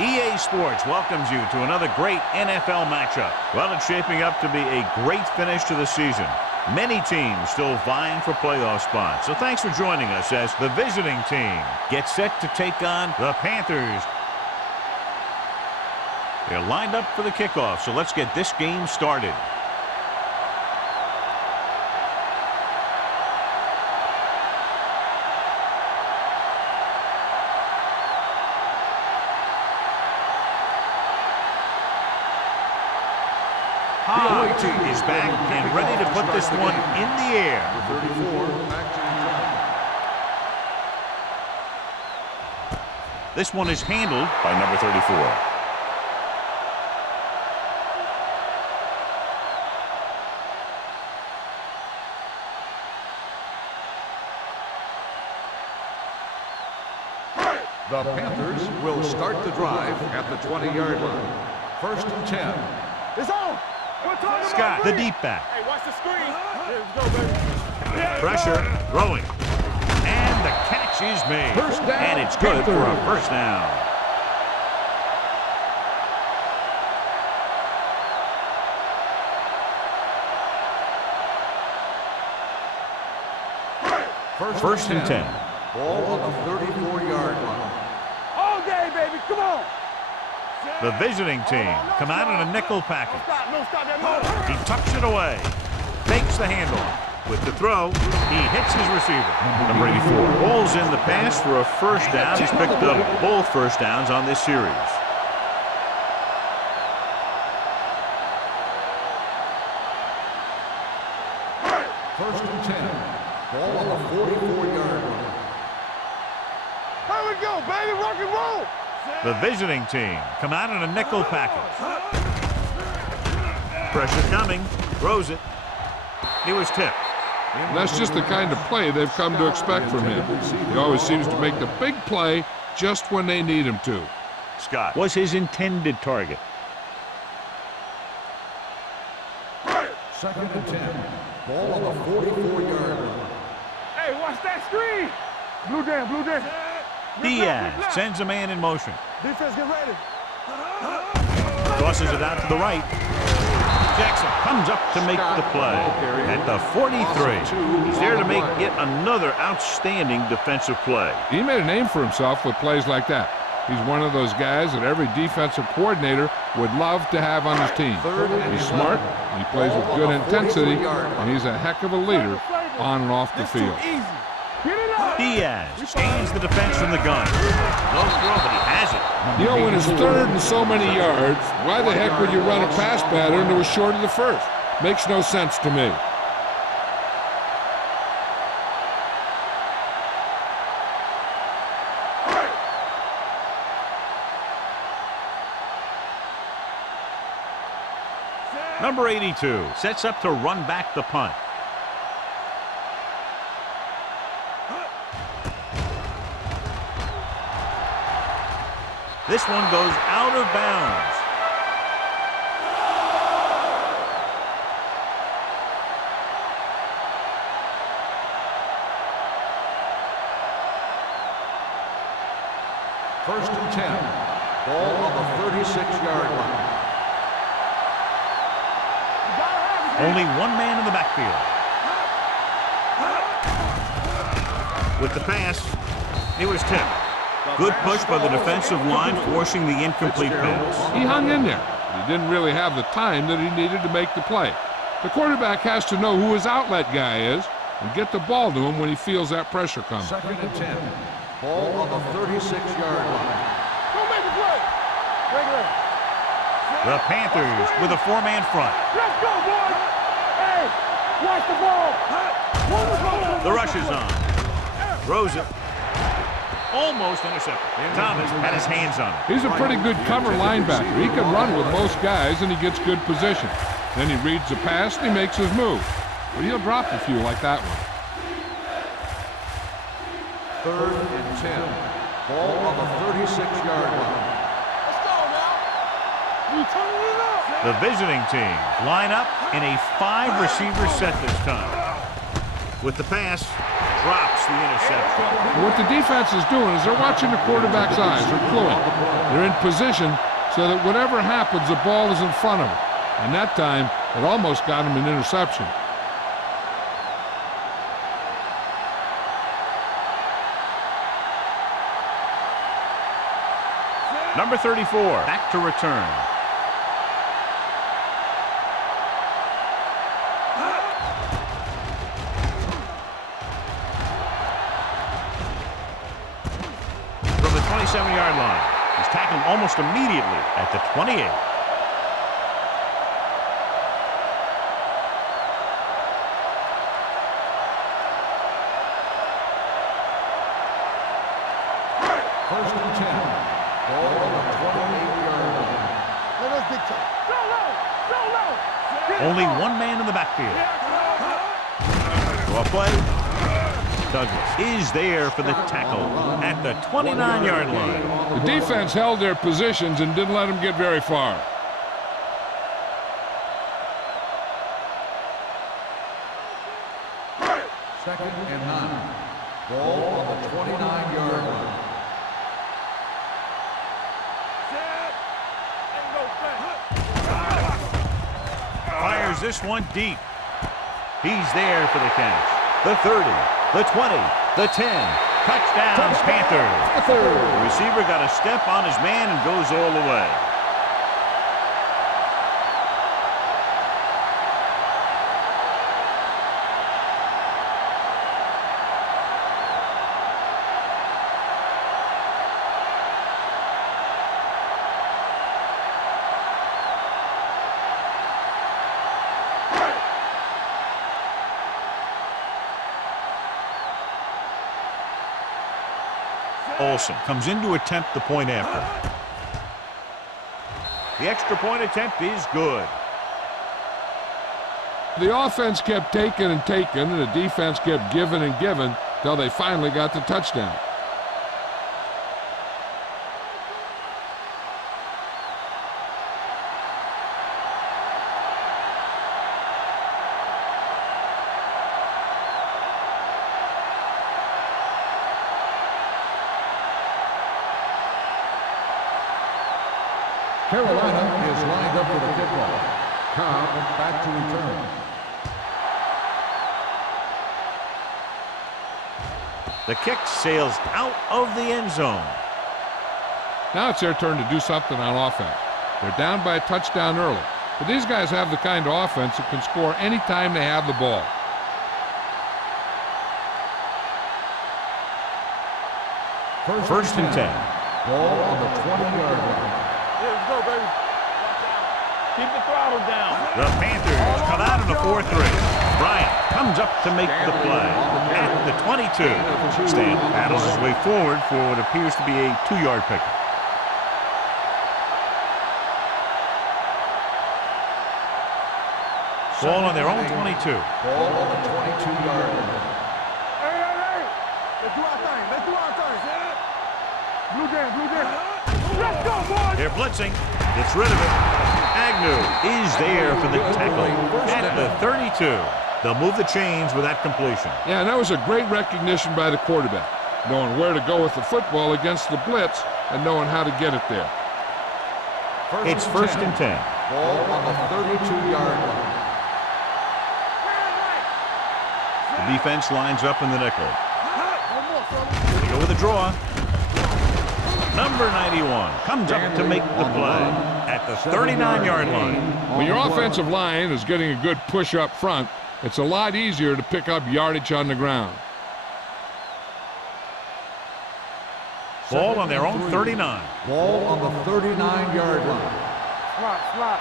EA Sports welcomes you to another great NFL matchup. Well, it's shaping up to be a great finish to the season. Many teams still vying for playoff spots. So thanks for joining us as the visiting team gets set to take on the Panthers. They're lined up for the kickoff, so let's get this game started. Is back and ready to put this one in the air. 34. This one is handled by number 34. The Panthers will start the drive at the 20-yard line. 1st and 10. It's on. Scott, the deep back. Hey, watch the screen. Let's go, baby. Pressure, throwing. And the catch is made. First down, and it's good for a first down. First and 10. Ball on the 34-yard line. All day, baby. Come on. The visiting team come out in a nickel package. He tucks it away. Takes the handle. With the throw, he hits his receiver. Number 84. Ball's in the pass for a first down. He's picked up both first downs on this series. First and 10. Ball on the 44-yard line. Here we go, baby. Rock and roll. The visiting team come out in a nickel package. Pressure coming. Throws it. He was tipped. And that's just the kind of play they've come to expect from him. He always seems to make the big play just when they need him to. Scott was his intended target. 2nd and 10. Ball on the 44-yard line. Hey, watch that screen. Blue down, blue down. Diaz sends a man in motion. Defense, get ready. Tosses it out to the right. Jackson comes up to make the play. At the 43, he's there to make yet another outstanding defensive play. He made a name for himself with plays like that. He's one of those guys that every defensive coordinator would love to have on his team. He's smart, he plays with good intensity, and he's a heck of a leader on and off the field. Diaz gains the defense from the gun. No throw, but he has it. You know, when it's 3rd and so many yards, why the heck would you run a pass pattern that was short of the first? Makes no sense to me. Number 82 sets up to run back the punt. This one goes out of bounds. First and 10. Ball on the 36-yard line. Only one man in the backfield. With the pass, he was tipped. Good push by the defensive line, forcing the incomplete pass. He hung in there. He didn't really have the time that he needed to make the play. The quarterback has to know who his outlet guy is and get the ball to him when he feels that pressure coming. 2nd and 10. Ball on the 36-yard line. Go make a play. Regular. The Panthers with a 4-man front. Let's go, boys. Hey, watch the ball. The rush is on. Throws it. Almost intercepted. Thomas had his hands on it. He's a pretty good cover linebacker. He can run with most guys, and he gets good position. Then he reads the pass, and he makes his move. But he'll drop a few like that one. 3rd and 10. Ball on the 36-yard line. Let's go now. You turning it up. The visiting team line up in a 5-receiver set this time. With the pass, drops the interception. What the defense is doing is they're watching the quarterback's eyes. They're cluing. They're in position so that whatever happens, the ball is in front of them. And that time, it almost got him an interception. Number 34, back to return. From the 27-yard line, he's tackled almost immediately at the 28. First and 10. Ball on the 28-yard line. Only one man in the backfield. Draw play. Douglas is there for the tackle at the 29-yard line. The defense held their positions and didn't let them get very far. Second and 9. Ball on the 29-yard line. Fires this one deep. He's there for the catch. The 30, the 20, the 10. Touchdown, Panthers. The receiver got a step on his man and goes all the way. Olsen comes in to attempt the point after. The extra point attempt is good. The offense kept taking and taking, and the defense kept giving and giving till they finally got the touchdown. Carolina is lined up for the kickoff. Cobb back to return. The kick sails out of the end zone. Now it's their turn to do something on offense. They're down by a touchdown early, but these guys have the kind of offense that can score anytime they have the ball. First and 10. Ball on the 20-yard line. Let's go, baby. Keep the throttle down. The Panthers come out in a 4-3. Bryant comes up to make the play at the 22. Stan paddles his way forward for what appears to be a 2-yard pickup. Ball on their own 22. Ball on the 22-yard line. Hey. Let's do our thing. Blue jam. Let's go, boys. They're blitzing. Gets rid of it. Agnew is there for the tackle at the 32. They'll move the chains with that completion. Yeah, and that was a great recognition by the quarterback, knowing where to go with the football against the blitz and knowing how to get it there. It's first and 10. Ball on the 32-yard line. The defense lines up in the nickel. They go with a draw. Number 91 comes up to make the play at the 39-yard line. When your offensive line is getting a good push up front, it's a lot easier to pick up yardage on the ground. Ball on their own 39. Ball on the 39-yard line. Slot.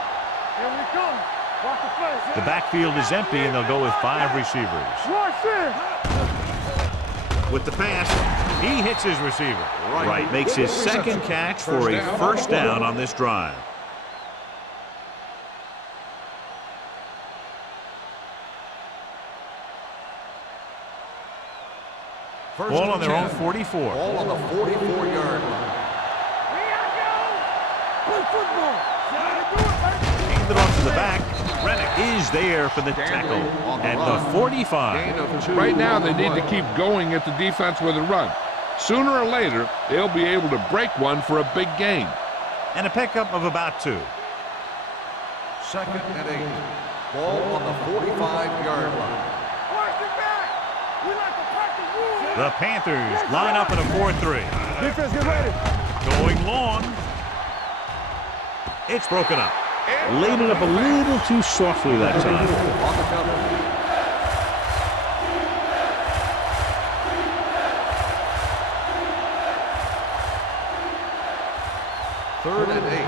Here we come. Watch the play. The backfield is empty, and they'll go with 5 receivers. Watch it. With the pass, he hits his receiver. Wright makes his second catch for a first down on this drive. Ball on their own 44. Ball on the 44-yard line. Play football. Hand it off to the back. Rennick is there for the tackle at the 45. Right now, they need to keep going at the defense with a run. Sooner or later, they'll be able to break one for a big gain. And a pickup of about 2. 2nd and 8. Ball on the 45-yard line. The Panthers line up in a 4-3. Defense, get ready. Going long. It's broken up. Laid it up a little too softly that time. On the cover. Third and 8.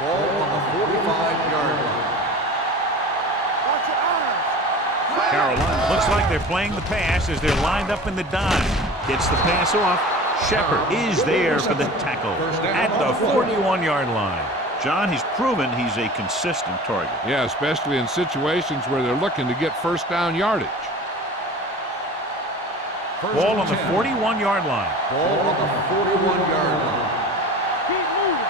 Ball on the 45-yard line. Watch your eyes. Carolina looks like they're playing the pass as they're lined up in the dime. Gets the pass off. Shepard is there for the tackle at the 41-yard line. John, he's proven he's a consistent target. Yeah, especially in situations where they're looking to get first down yardage. Ball on the 41-yard line. Ball on the 41-yard line. Keep moving.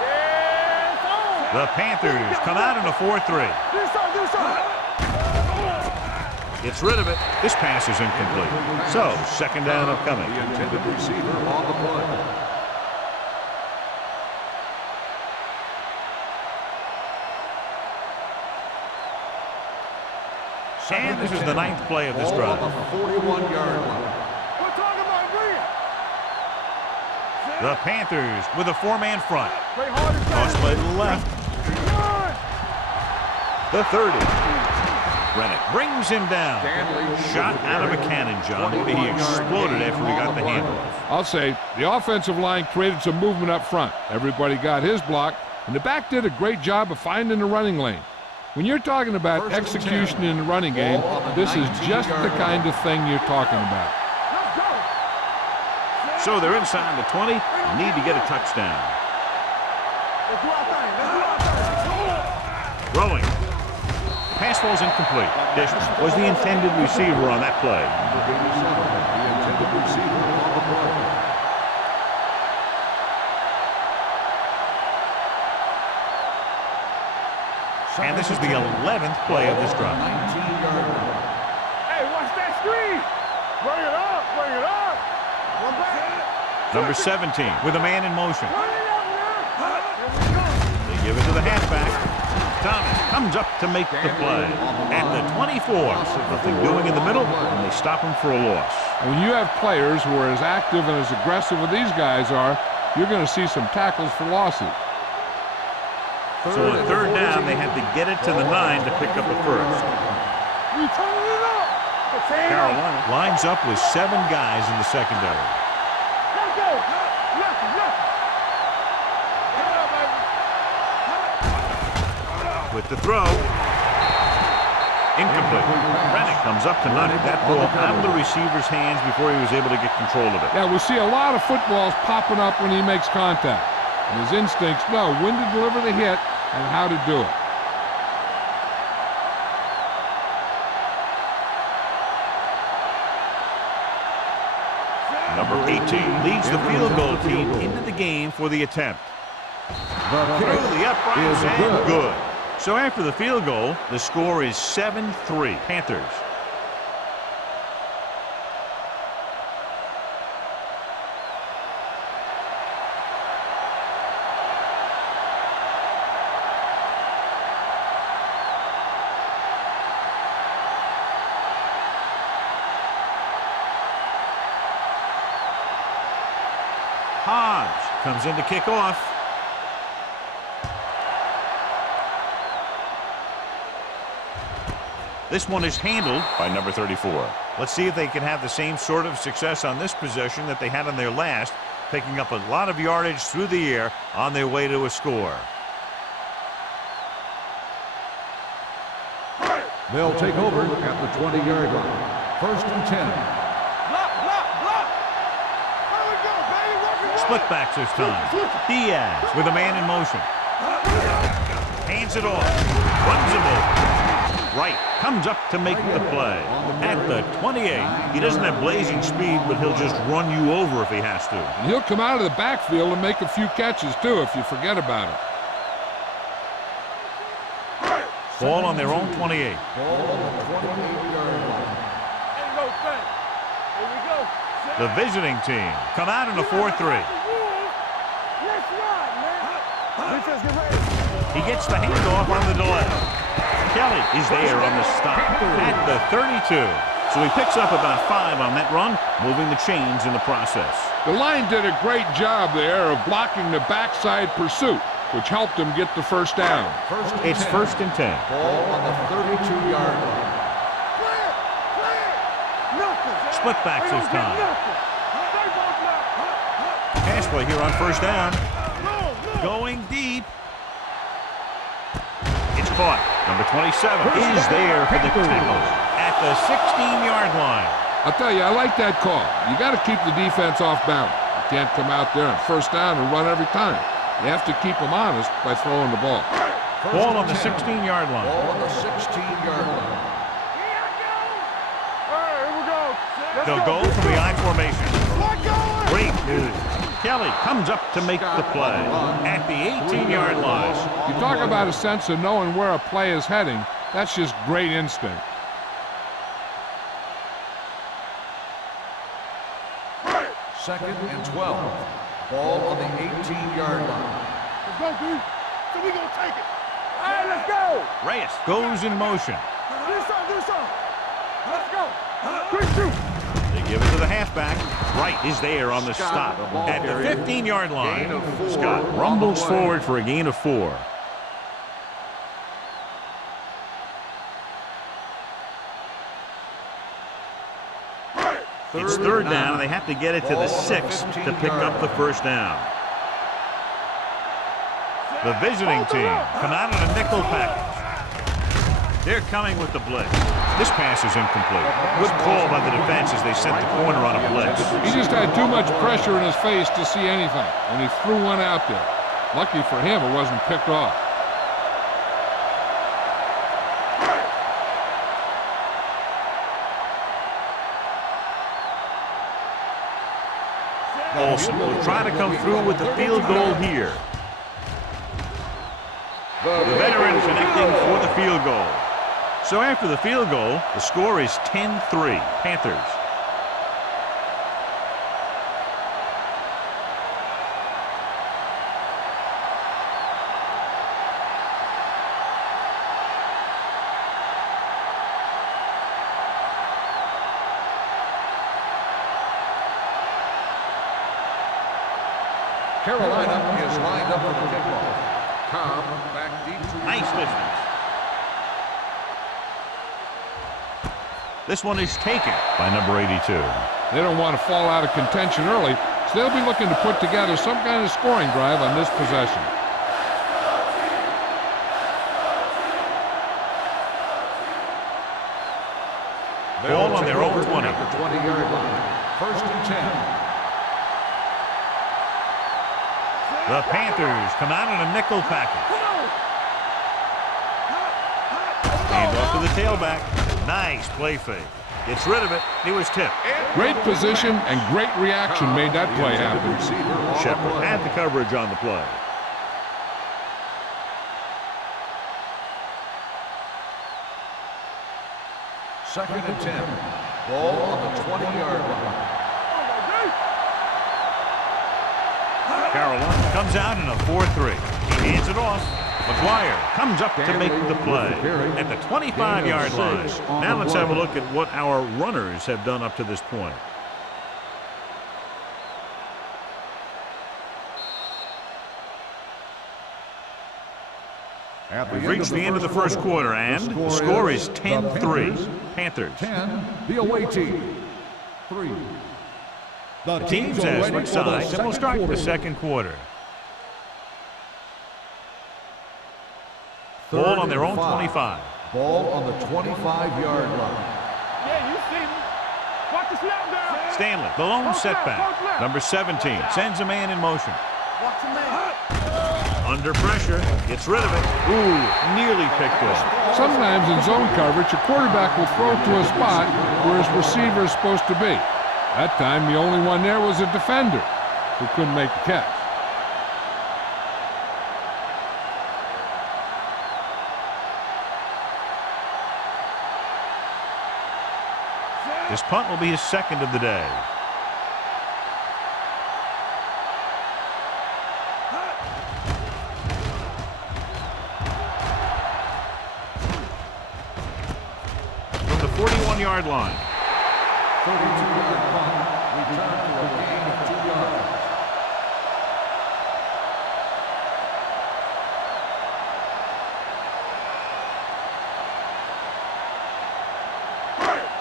Yeah, The Panthers come out in a 4-3. do something. Gets rid of it. This pass is incomplete. So, 2nd down upcoming. The intended receiver on the play. And this is the 9th play of this Ball drive. on the 41-yard line. We're talking about brilliant. The Panthers with a 4-man front. Play hard and Toss play to the left. The 30. Rennick brings him down. Shot out of a cannon, John. He exploded after he got the handoff. I'll say the offensive line created some movement up front. Everybody got his block, and the back did a great job of finding the running lane. When you're talking about execution in the running game, this is just the kind of thing you're talking about. So they're inside the 20. Need to get a touchdown. Let's do our thing. Let's do our thing. Throwing. Pass falls incomplete. Dishman was the intended receiver on that play. The intended receiver on the play. And this is the 11th play of this drive. 19-yard line. Hey, watch that screen. Bring it up. Bring it up. One back. Number 17 with a man in motion. Bring it up now. They give it to the halfback. Thomas comes up to make the play. At the 24. Nothing doing in the middle, and they stop him for a loss. When you have players who are as active and as aggressive as these guys are, you're going to see some tackles for losses. So on 3rd down, they had to get it to the 9 to pick up a first. We turning it up. Carolina lines up with 7 guys in the secondary. Let's go. Lefty, lefty. Get it up, baby. With the throw. Incomplete. Rennick comes up to knock that ball out of the receiver's hands before he was able to get control of it. Yeah, we'll see a lot of footballs popping up when he makes contact. And his instincts know when to deliver the hit and how to do it. Number 18 leads the field goal team into the game for the attempt. Through the uprights and good. So after the field goal, the score is 7-3 Panthers. Hobbs comes in to kick off. This one is handled by number 34. Let's see if they can have the same sort of success on this possession that they had on their last, picking up a lot of yardage through the air on their way to a score. They'll take over at the 20-yard line. 1st and 10. Block, block, block. There we go, baby. Work it, Split backs this time. Diaz with a man in motion. Hands it off. Runs him over. Wright comes up to make the play. At the 28. He doesn't have blazing speed, but he'll just run you over if he has to. And he'll come out of the backfield and make a few catches, too, if you forget about it. Ball on their own 28. Ball on the 28-yard line. The visiting team come out in a 4-3. He gets the handoff on the delay. Kelly is there on the stop at the 32. So he picks up about 5 on that run, moving the chains in the process. The line did a great job there of blocking the backside pursuit, which helped him get the first down. It's 1st and 10. Ball on the 32-yard line. Split backs this time. Pass play here on 1st down. Going deep. It's caught. Number 27 is there for the tackle at the 16-yard line. I'll tell you, I like that call. You got to keep the defense off balance. You can't come out there on 1st down and run every time. You have to keep them honest by throwing the ball. Ball on the 16-yard line. Ball on the 16-yard line. They'll go from the I formation. Great move. Kelly comes up to make the play at the 18-yard line. You talk about a sense of knowing where a play is heading. That's just great instinct. Second and 12. Ball on the 18-yard line. Let's go, dude. So we gonna take it. All right, let's go. Reyes goes in motion. Do something. Let's go. Quick shoot. They give it to the halfback. Wright is there on the stop at the 15-yard line. Scott rumbles forward for a gain of 4. It's 3rd down, and they have to get it to the 6 to pick up the 1st down. The visiting team come out in a nickel package. They're coming with the blitz. This pass is incomplete. Good call by the defense as they sent the corner on a blitz. He just had too much pressure in his face to see anything, and he threw one out there. Lucky for him, it wasn't picked off. Olsen will try to come through with the field goal here. The veteran connecting for the field goal. So after the field goal, the score is 10-3, Panthers. Carolina is lined up for the kickoff. Cobb back deep to Nice distance. This one is taken by number 82. They don't want to fall out of contention early, so they'll be looking to put together some kind of scoring drive on this possession. Ball on their own 20. At the 20-yard line. 1st and 10. The Panthers come out in a nickel package. Hand off to the tailback. Nice play fake. Gets rid of it. He was tipped. Great position and great reaction made that play happen. Shepard had the coverage on the play. Second and 10. Ball on the 20-yard line. Carolina comes out in a 4-3. He hands it off. McGuire comes up to make the play at the 25-yard line. Now let's have a look at what our runners have done up to this point. We've reached the end of the first quarter, and the score is 10-3. Panthers. 10, the away team. 3. The teams have switched sides, and we'll start the second quarter. Ball on their own 25. Ball on the 25-yard line. Yeah, you see me. Watch the snap down. Stanley, the lone setback. Number 17 sends a man in motion. Watch the man. Under pressure, gets rid of it. Ooh, nearly picked off. Sometimes in zone coverage, a quarterback will throw to a spot where his receiver is supposed to be. That time, the only one there was a defender who couldn't make the catch. This punt will be his second of the day. From the 41-yard line. 32-yard punt, return for a gain of 2 yards.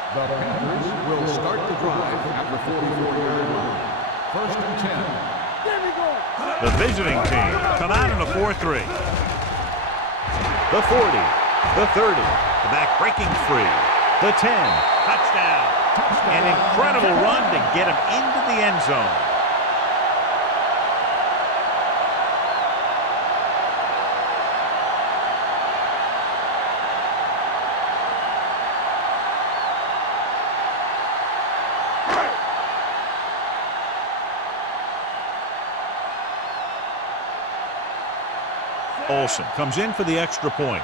The Panthers will start the drive at the 44-yard line. First and 10. There we go. The visiting team come out in a 4-3. The 40, the 30, the back breaking free. The 10, touchdown. An incredible run to get him into the end zone. Olsen comes in for the extra point.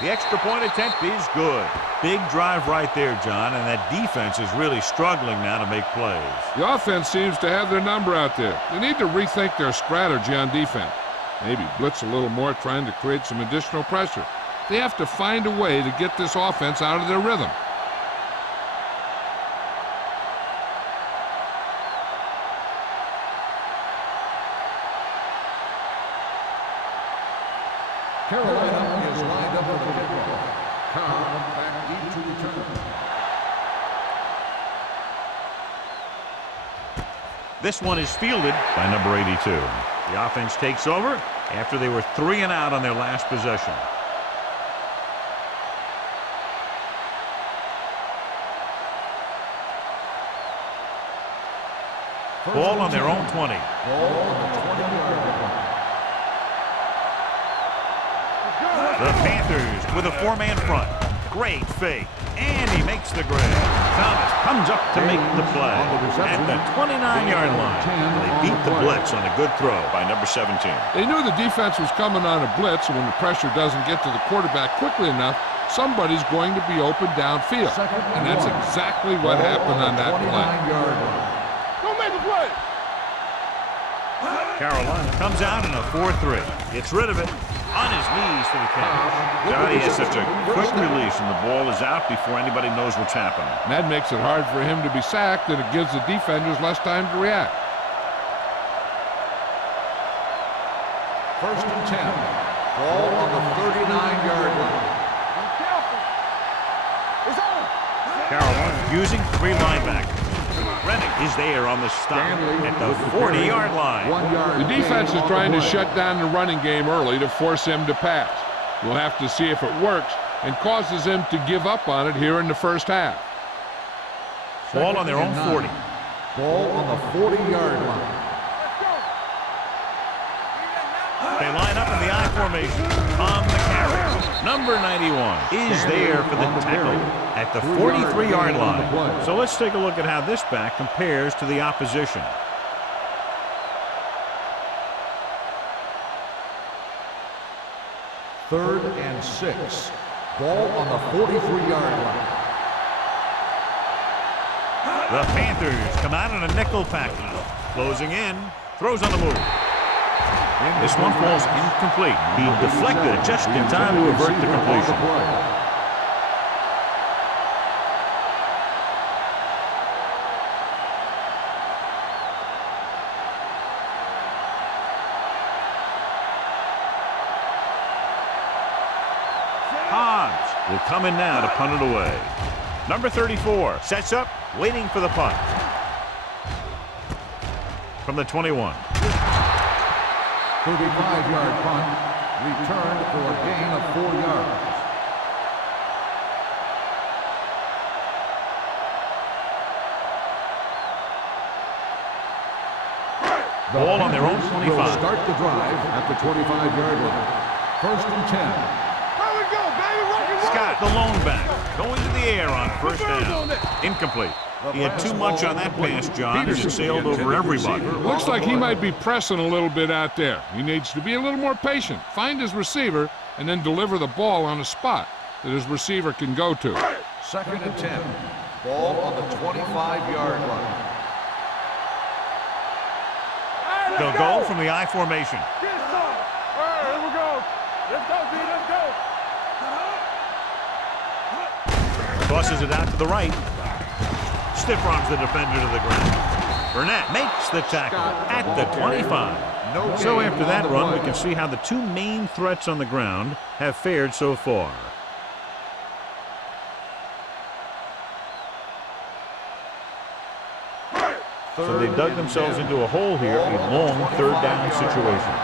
The extra point attempt is good. Big drive right there, John, and that defense is really struggling now to make plays. The offense seems to have their number out there. They need to rethink their strategy on defense. Maybe blitz a little more, trying to create some additional pressure. They have to find a way to get this offense out of their rhythm. Carolina is lined up for the kickoff. Carr back deep to return. This one is fielded by number 82. The offense takes over after they were 3 and out on their last possession. Ball on their own 20. Ball on the 20-yard line. The Panthers with a 4-man front. Great fake. And he makes the grab. Thomas comes up to make the play at the 29-yard line. They beat the blitz on a good throw by number 17. They knew the defense was coming on a blitz, and when the pressure doesn't get to the quarterback quickly enough, somebody's going to be open downfield. And that's exactly what happened on that play. Don't make a play. Carolina comes out in a 4-3. Gets rid of it. On his knees for the catch. Johnny has such a quick release, and the ball is out before anybody knows what's happening. And that makes it hard for him to be sacked, and it gives the defenders less time to react. First and 10. Ball on the 39-yard line. Be careful. It's on. Carolina using 3 linebackers. Rennick is there on the stop at the 40-yard line. The defense is trying to shut down the running game early to force him to pass. We'll have to see if it works and causes him to give up on it here in the first half. Ball on their own 40. Ball on the 40-yard line. They line up in the I formation on the carry. Number 91 is there for the tackle at the 43-yard line. So let's take a look at how this back compares to the opposition. Third and 6. Ball on the 43-yard line. The Panthers come out in a nickel package. Closing in, throws on the move. This one falls incomplete. He deflected it just in time to avert the completion. Hobbs will come in now to punt it away. Number 34 sets up, waiting for the punt. From the 21. 35-yard punt, returned for a gain of 4 yards. Ball on their own 25. Will start the drive at the 25-yard line. First and 10. There we go, baby. Rock and roll. Scott, the lone back, going to the air on first down. Incomplete. He had too much on that pass, John, as it sailed over everybody. Looks like he might be pressing a little bit out there. He needs to be a little more patient, find his receiver, and then deliver the ball on a spot that his receiver can go to. 2nd and 10. Ball on the 25-yard line. They'll go from the I formation. Get some. All right, here we go. Let's go, D. Let's go. Tosses it out to the right. Stiff arms the defender to the ground. Burnett makes the tackle at the 25. So after that run, we can see how the two main threats on the ground have fared so far. So they dug themselves into a hole here, a long third down situation.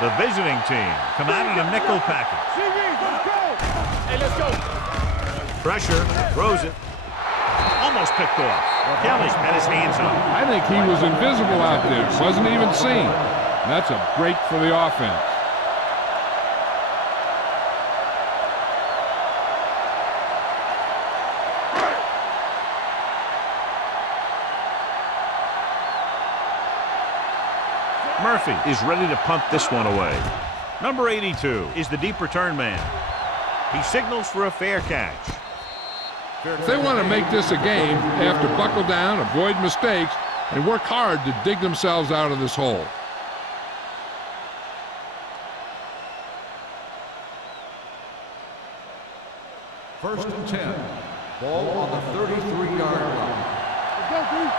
The visiting team come out in a nickel package. Hey, let's go. Pressure, throws it. Almost picked off. Kelly had his hands up. I think he was invisible out there. Wasn't even seen. And that's a break for the offense. Murphy is ready to punt this one away. Number 82 is the deep return man. He signals for a fair catch. If they want to make this a game, they have to buckle down, avoid mistakes, and work hard to dig themselves out of this hole. First and 10. Ball on the 33-yard line. Let's go, D.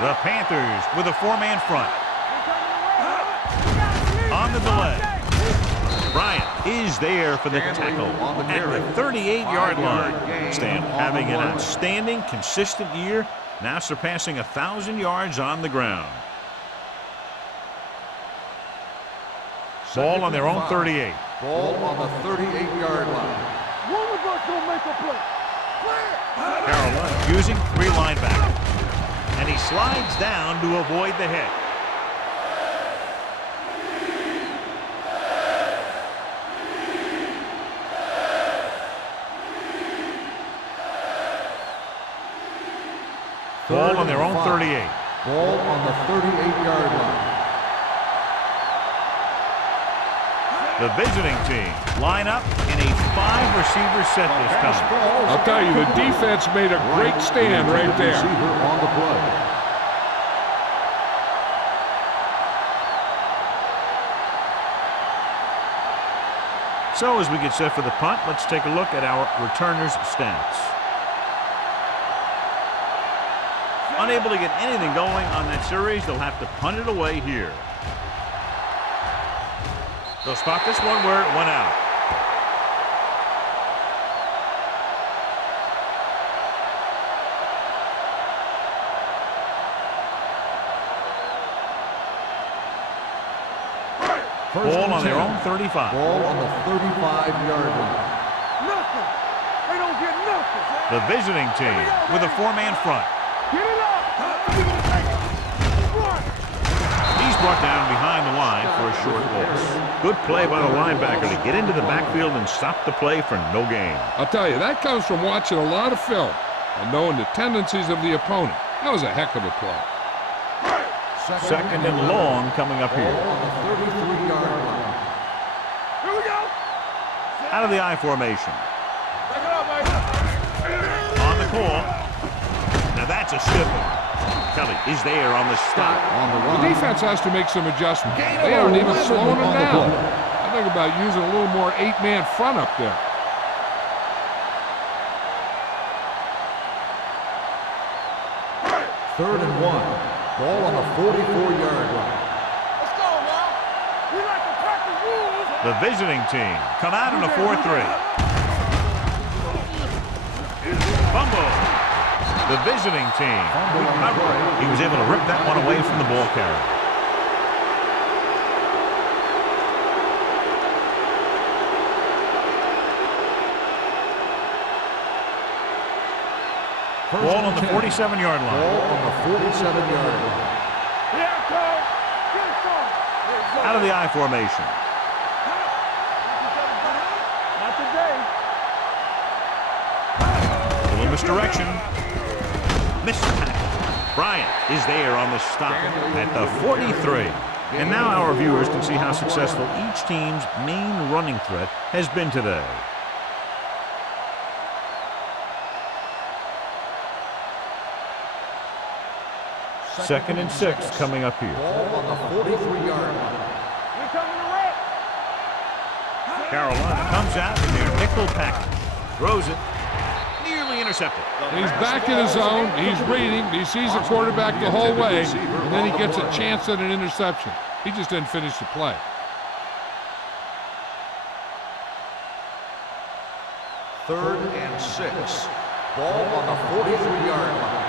The Panthers with a four-man front. On the delay. Bryant is there for the tackle at the 38-yard line. Stan having an outstanding, consistent year, now surpassing 1,000 yards on the ground. Ball on their own 38. Ball on the 38-yard line. One of us gonna make a play. Carolina using three linebackers. And he slides down to avoid the hit. Ball on their own 38. Ball on the 38-yard line. The visiting team line up in a 5-receiver set this time. I'll tell you, the defense made a great stand right there. Receiver on the play. So as we get set for the punt, let's take a look at our returners' stats. Unable to get anything going on that series, they'll have to punt it away here. They'll spot this one where it went out. Ball on their own 35. Ball on the 35-yard line. Nothing. They don't get nothing. The visiting team with a four-man front. Get it up. Run. He's brought down behind the line for a short loss. Good play by the linebacker to get into the backfield and stop the play for no gain. I'll tell you, that comes from watching a lot of film and knowing the tendencies of the opponent. That was a heck of a play. Second and long coming up here. Ball on the 33-yard line. Here we go. Out of the I formation. Back it up, baby. On the call. Now that's a stiff one. Kelly is there on the stop. On the The run. defense has to make some adjustments. They aren't even slowing them down. I think about using a little more 8-man front up there. Third and 1. Ball on the 44-yard line. Let's go now. We like to practice rules. The visiting team come out in a 4-3. Fumble. The visiting team recovered. He was able to rip that one away from the ball carrier. Ball on the 47-yard line. Ball on the 47-yard line. Yeah, coach. Get some. Out of the I formation. Not today. A little misdirection. Missed tackle. Bryant is there on the stop at the 43. gain. And now our viewers can see how successful each team's main running threat has been today. Second and 6 coming up here. Ball on the 43-yard line. We coming to wreck. Carolina comes out in their nickel package. Throws it. Nearly intercepted. He's back in his zone. He's reading. He sees the quarterback the whole way, and then he gets a chance at an interception. He just didn't finish the play. Third and 6. Ball on the 43-yard line.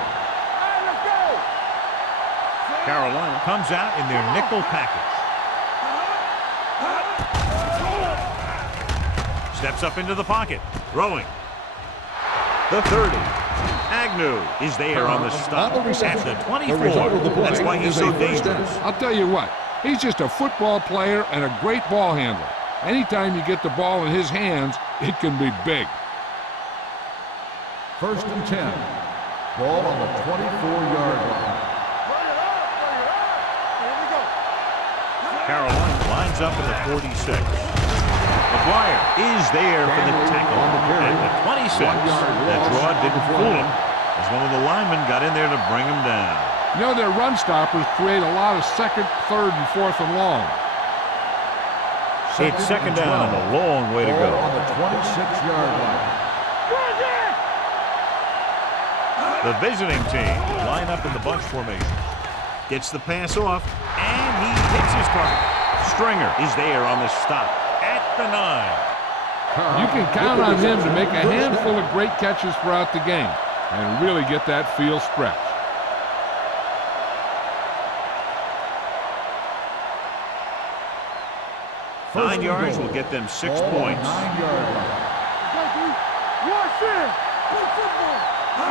All right, let's go. Carolina comes out in their nickel package. Steps up into the pocket. Throwing. The 30. Agnew is there on the stop at the 24. That's why he's so dangerous. I'll tell you what, he's just a football player and a great ball handler. Anytime you get the ball in his hands, it can be big. First and 10. Ball on the 24-yard line. Bring it up. Bring it up. Here we go. Carolina lines up at the 46. McGuire is there for the tackle at the 26. That draw didn't fool him as one of the linemen got in there to bring him down. You know, their run stoppers create a lot of second, third, and fourth and long. It's second down and a long way to go. Ball on the 26-yard line. The visiting team line up in the bunch formation. Gets the pass off, and he hits his target. Stringer is there on the stop at the 9. You can count on him to make a handful of great catches throughout the game and really get that field stretch. First 9 yards will get them 6 points. 9-yard line. Watch it. Good football.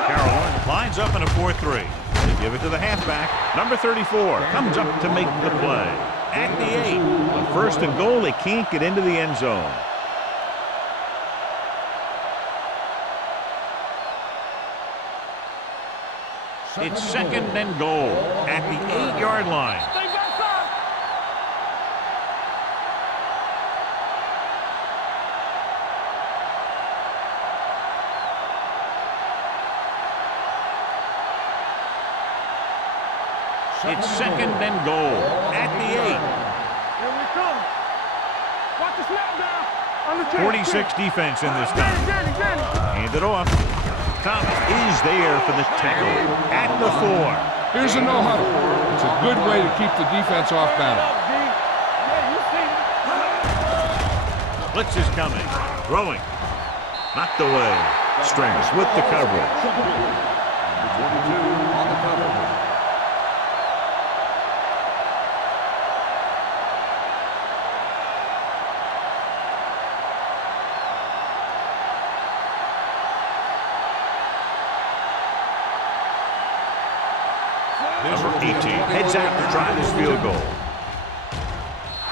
Carolina lines up in a 4-3. They give it to the halfback. Number 34 comes up to make the play. At the 8, on first and goal, they can't get into the end zone. It's second and goal at the 8-yard line. Stay back up. It's second and goal at the 8. Here we come. Watch the snap down. On the 46 defense in this time. Danny. Hand it off. Thomas is there for the tackle at the 4. Here's a no huddle. It's a good way to keep the defense off balance. Yeah, you see it. Blitz is coming. Throwing. Knocked away. Strings with the coverage. Number 22 on the cover. Number 18 heads out to try this field goal.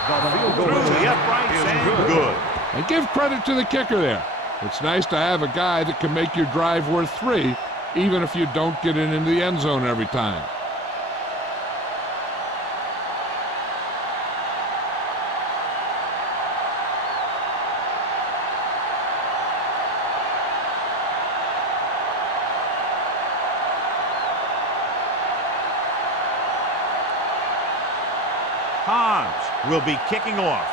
The field goal Through the uprights and good. And give credit to the kicker there. It's nice to have a guy that can make your drive worth 3, even if you don't get it into the end zone every time. Hobbs will be kicking off.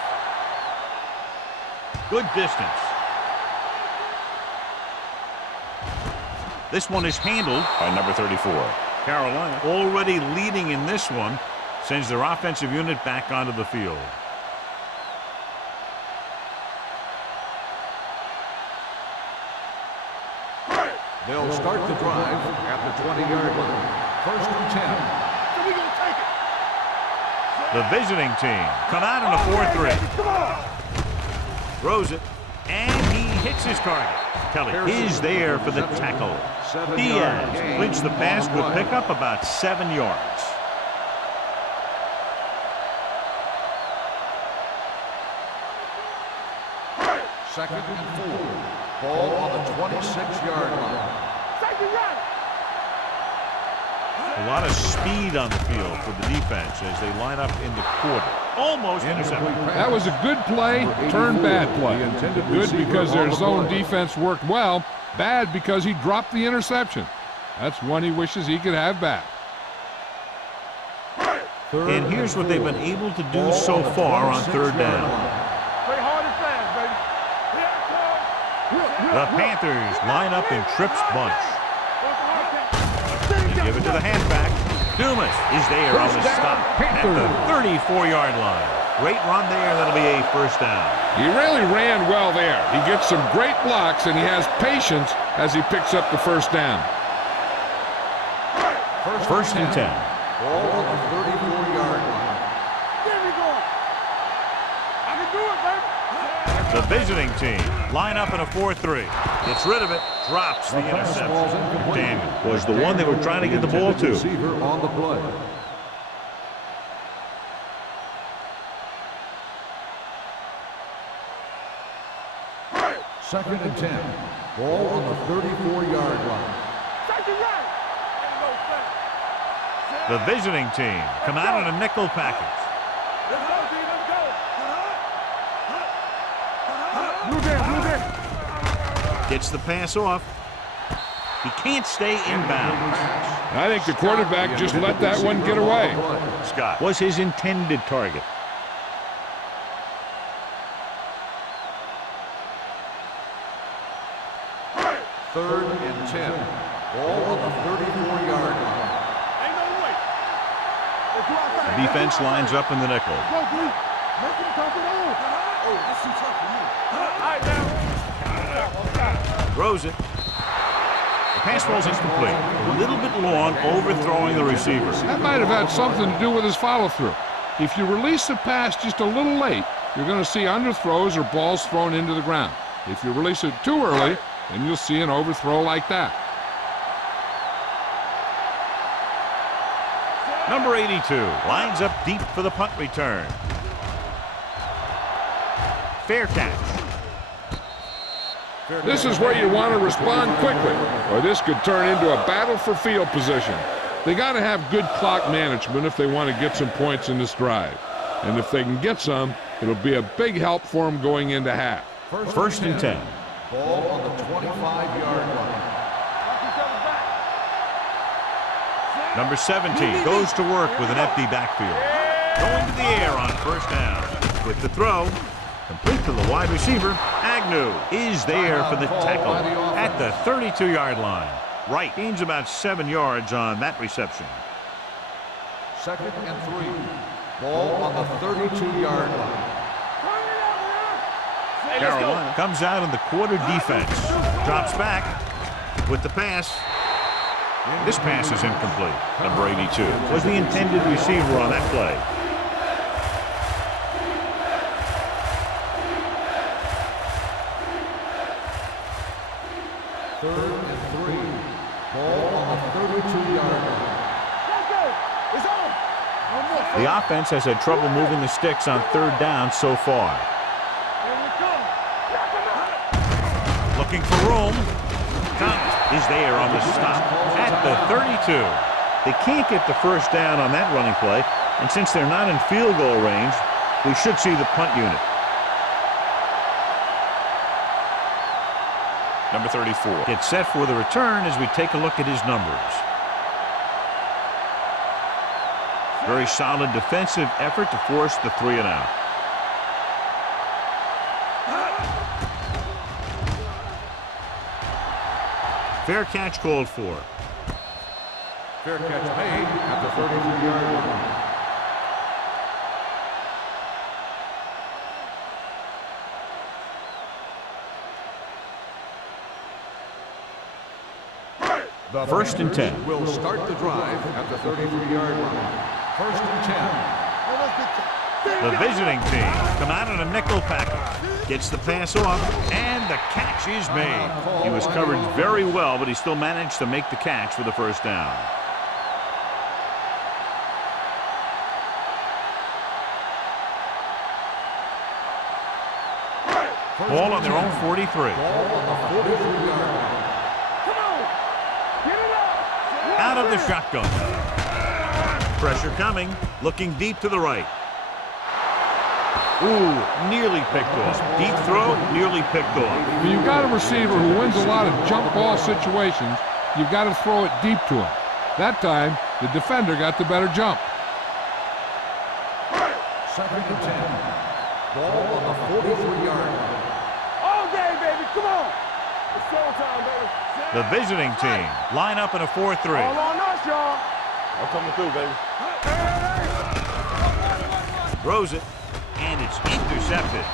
Good distance. This one is handled by number 34. Carolina already leading in this one, sends their offensive unit back onto the field. They'll start the drive at the 20-yard line. First and 10. So we gonna take it. The visiting team come out in a 4-3. Come on. Throws it, and he hits his target. Kelly is there for the tackle. Diaz completes the pass with pickup about 7 yards. Second and 4. Ball on the 26-yard line. Take it right. A lot of speed on the field for the defense as they line up in the quarter. Almost intercepted. That was a good play, turned bad play. Good because their zone defense worked well. Bad because he dropped the interception. That's one he wishes he could have back. And here's what they've been able to do so far on third down. Play hard and fast, baby. The Panthers line up in Tripp's bunch. They give it to the halfback. Dumas is there on the stop at the 34-yard line. Great run there. That'll be a first down. He really ran well there. He gets some great blocks, and he has patience as he picks up the first down. First and 10. Ball on the 34-yard line. There we go. I can do it, baby. The visiting team line up in a 4-3. Gets rid of it, drops the interception. Daniel was the one they were trying to get the ball to. Receiver on the play. Second and 10. Ball on the 34-yard line. Take it right. The visiting team come out in a nickel package. Let's go, D. Let's go. Blue there, blue there. Gets the pass off. He can't stay inbound. I think the quarterback just let that one get away. Scott was his intended target. Third and 10. Ball on the 34-yard line. The defense lines up in the nickel. Go, D. Make him tough it on. Oh, that's too tough for you. All right, now. Throws it. The pass falls incomplete. A little bit long, overthrowing the receiver. That might have had something to do with his follow-through. If you release the pass just a little late, you're going to see underthrows or balls thrown into the ground. If you release it too early, then you'll see an overthrow like that. Number 82 lines up deep for the punt return. Fair catch. This is where you want to respond quickly, or this could turn into a battle for field position. They got to have good clock management if they want to get some points in this drive. And if they can get some, it'll be a big help for them going into half. First and 10. Ball on the 25-yard line. Number 17 goes to work with an empty backfield. Going to the air on first down. With the throw, complete to the wide receiver. Agnew is there for the tackle at the 32-yard line. Right, gains about 7 yards on that reception. Second and 3. Ball on the 32-yard line. Carolina comes out in the quarter defense. Drops back with the pass. This pass is incomplete. Number 82 was the intended receiver on that play. Third and 3. Ball on the 32-yard line. It's on. The offense has had trouble moving the sticks on third down so far. Here we come. Looking for room. Thomas is there on the stop at the 32. They can't get the first down on that running play, and since they're not in field goal range, we should see the punt unit. Number 34 gets set for the return as we take a look at his numbers. Very solid defensive effort to force the 3 and out. Fair catch called for. Fair catch made at the 33-yard line. The First and 10. Will start the drive at the 33-yard line. First and 10. The visiting team come out in a nickel package. Gets the pass off, and the catch is made. He was covered very well, but he still managed to make the catch for the first down. Ball on their own 43. Ball on the 43-yard line. Out of the shotgun. Pressure coming, looking deep to the right. Ooh, nearly picked off. Deep throw, nearly picked off. When you've got a receiver who wins a lot of jump ball situations, you've got to throw it deep to him. That time, the defender got the better jump. 2nd and 10. Ball on the 43-yard line. All day, baby. Come on. It's showtime, baby. The visiting team line up in a 4-3. All on us, y'all. I'm coming through, baby. Throws it, and it's intercepted.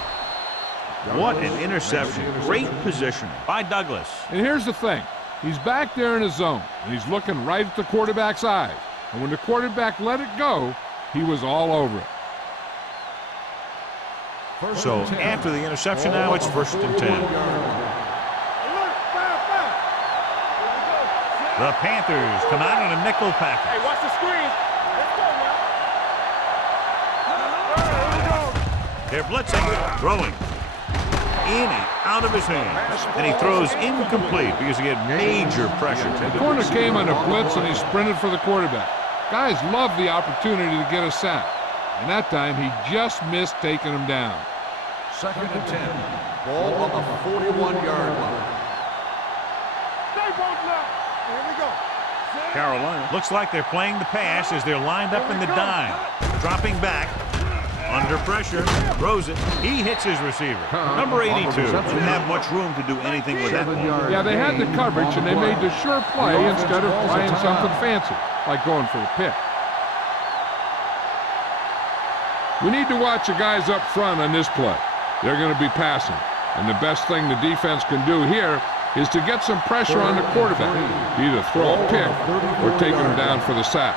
What an interception. Great position by Douglas. And here's the thing. He's back there in his zone, and he's looking right at the quarterback's eyes. And when the quarterback let it go, he was all over it. So after the interception now, it's 1st and 10. The Panthers come out in a nickel package. Hey, watch the screen. Let's go, man. They're blitzing, throwing. In and out of his hands. And he throws incomplete because he had major pressure. The corner came on a blitz, and he sprinted for the quarterback. Guys love the opportunity to get a sack. And that time, he just missed taking him down. 2nd and 10. Ball on the 41-yard line. Stay both now. Here we go. Carolina looks like they're playing the pass as they're lined up in the dime. Dropping back. Under pressure. Throws it. He hits his receiver. Number 82. Didn't have much room to do anything with that ball. Yeah, they had the coverage, and they made the sure play instead of trying something fancy, like going for a pick. We need to watch the guys up front on this play. They're going to be passing. And the best thing the defense can do here is to get some pressure on the quarterback. Either throw a pick or take him down for the sack.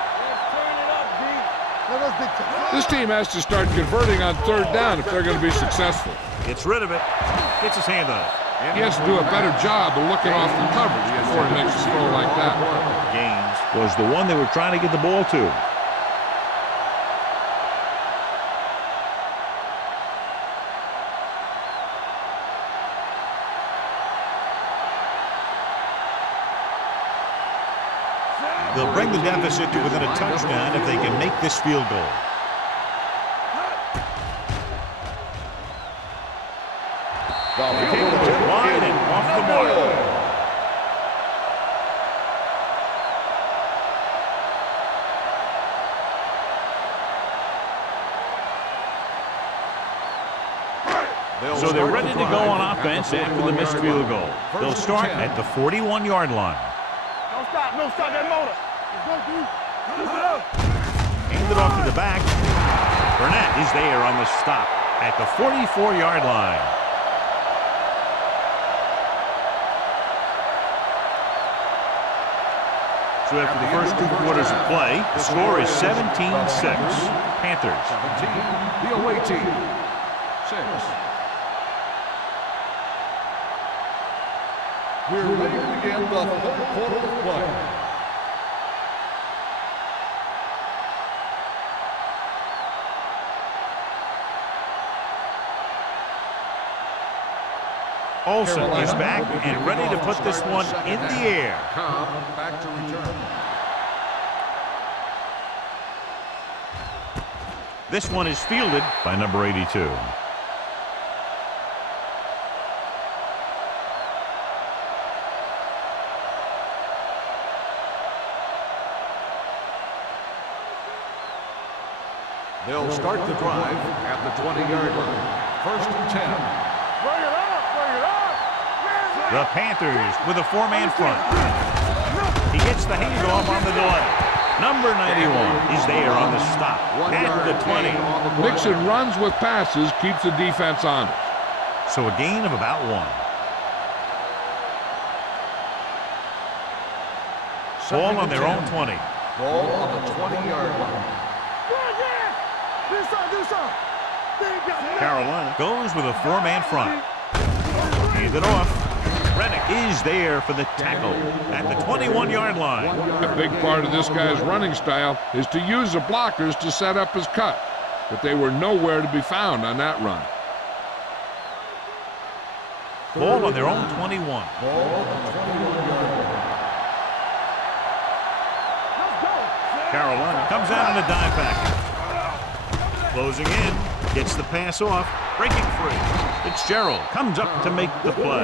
This team has to start converting on 3rd down if they're going to be successful. Gets rid of it. Gets his hand on it. He has to do a better job of looking off the coverage before he makes a throw like that. Gaines was the one they were trying to get the ball to. They'll bring the deficit to within a touchdown if they can make this field goal. The field goal is wide and off the mark. So they're ready to go on offense after the missed field goal. They'll start at the 41-yard line. Don't stop that motor. Hand it off to the back. Burnett is there on the stop at the 44-yard line. So after the first 2 quarters of play, the score is 17-6. Panthers. 17, the away team. 6. We're ready to begin the 3rd quarter of play. Olsen is back and ready to put this one in the air. Cobb back to return. This one is fielded by number 82. They'll start the drive at the 20-yard line. 1st and 10. Bring it up. The Panthers with a 4-man front. He gets the handoff on the delay. Number 91 is there on the stop at the 20. Mixing runs with passes keeps the defense honest. So a gain of about 1. Ball on their own 20. Ball on the 20-yard line. Carolina goes with a 4-man front. Hand it off. Rennick is there for the tackle at the 21-yard line. A big part of this guy's running style is to use the blockers to set up his cut, but they were nowhere to be found on that run. Ball on their own 21. Ball on the 21-yard line. Carolina comes out in a dime package. Closing in, gets the pass off, breaking free. Fitzgerald comes up to make the play.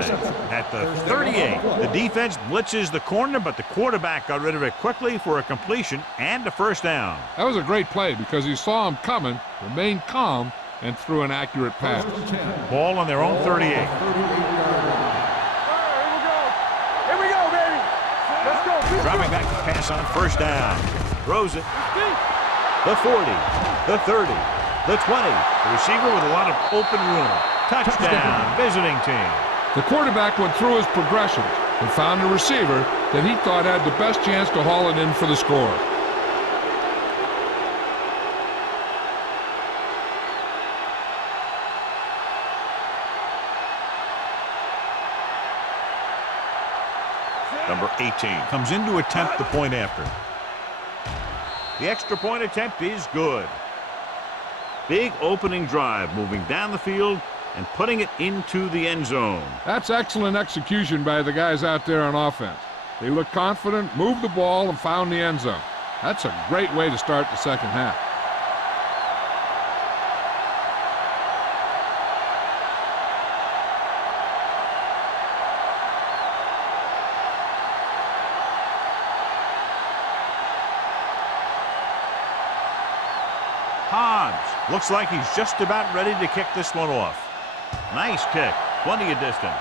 At the 38, the defense blitzes the corner, but the quarterback got rid of it quickly for a completion and a first down. That was a great play because he saw him coming, remained calm, and threw an accurate pass. Ball on their own 38. Here we go, baby. Let's go. Dropping back to pass on first down. Throws it. The 40, the 30, the 20. The receiver with a lot of open room. Touchdown, visiting team. The quarterback went through his progressions and found a receiver that he thought had the best chance to haul it in for the score. Number 18 comes in to attempt the point after. The extra point attempt is good. Big opening drive, moving down the field and putting it into the end zone. That's excellent execution by the guys out there on offense. They looked confident, moved the ball, and found the end zone. That's a great way to start the second half. Hobbs looks like he's just about ready to kick this one off. Nice kick, plenty of distance.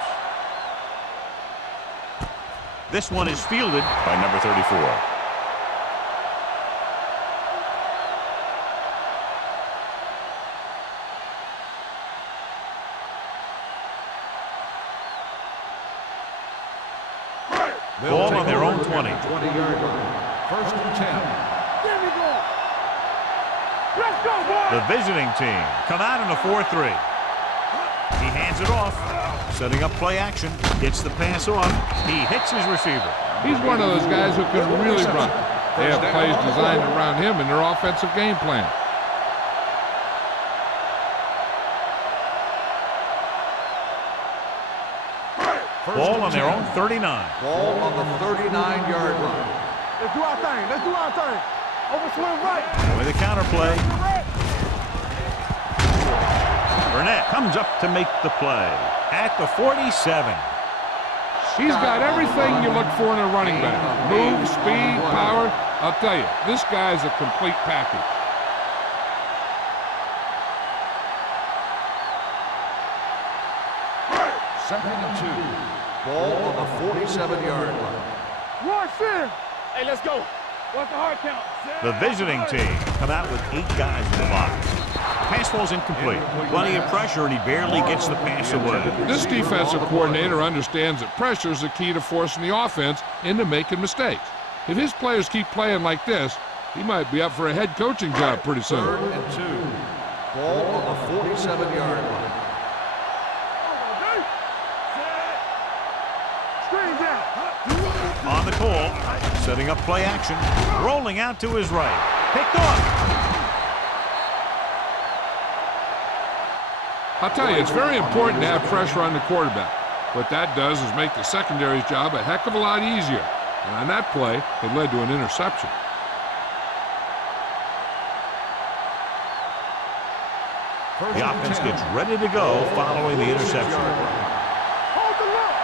This one is fielded by number 34. Ball on their own 20. 20-yard line. First and 10. There we go. Let's go, boy. The visiting team come out in a 4-3. He hands it off, setting up play action, gets the pass off. He hits his receiver. He's one of those guys who can really run. They have plays designed around him in their offensive game plan. Ball on their own 39. Ball on the 39-yard line. Let's do our thing. Let's do our thing. Overswing right. With a counterplay. Burnett comes up to make the play at the 47. He's got everything you look for in a running back. Move, speed, power. I'll tell you, this guy's a complete package. Second and 2. Ball on the 47-yard line. Rush in. Hey, let's go. What's the hard count? The visiting team come out with 8 guys in the box. Pass ball's incomplete. Plenty of pressure, and he barely gets the pass away. This defensive coordinator understands that pressure is the key to forcing the offense into making mistakes. If his players keep playing like this, he might be up for a head coaching job pretty soon. Third and 2. Ball on the 47-yard line. On the call, setting up play action, rolling out to his right. Picked off. I'll tell you, it's very important to have pressure on the quarterback. What that does is make the secondary's job a heck of a lot easier. And on that play, it led to an interception. The offense gets ready to go following the interception. Hold the look.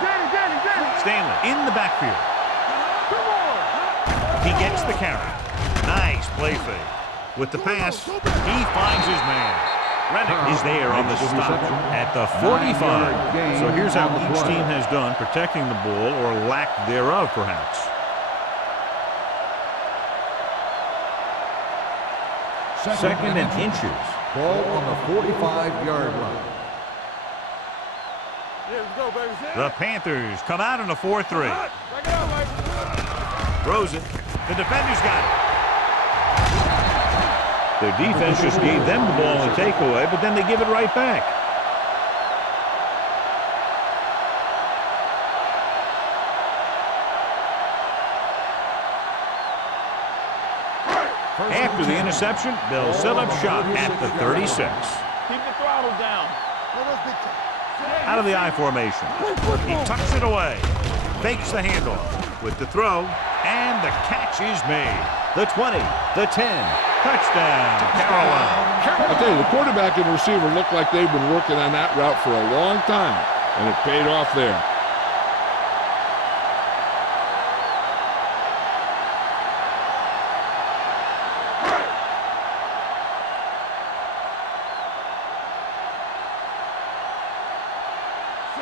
Danny. Stanley in the backfield. Come on. He gets the carry. Nice play fake. With the pass, he finds his man. Reddick is there on the stop at the 45. So here's how each team has done protecting the ball, or lack thereof, perhaps. Second and inches. Ball on the 45-yard line. Yeah, let's go, baby. The Panthers come out in a 4-3. Check it out, Mike. Throws it. The defenders got it. Their defense just gave them the ball in the takeaway, but then they give it right back. After the interception, they'll set up shop at the 36. Keep the throttle down. Out of the I formation. He tucks it away. Fakes the handoff with the throw, And the catch is made. The 20, the 10, touchdown, Carolina. I tell you, the quarterback and receiver look like they've been working on that route for a long time, and it paid off there.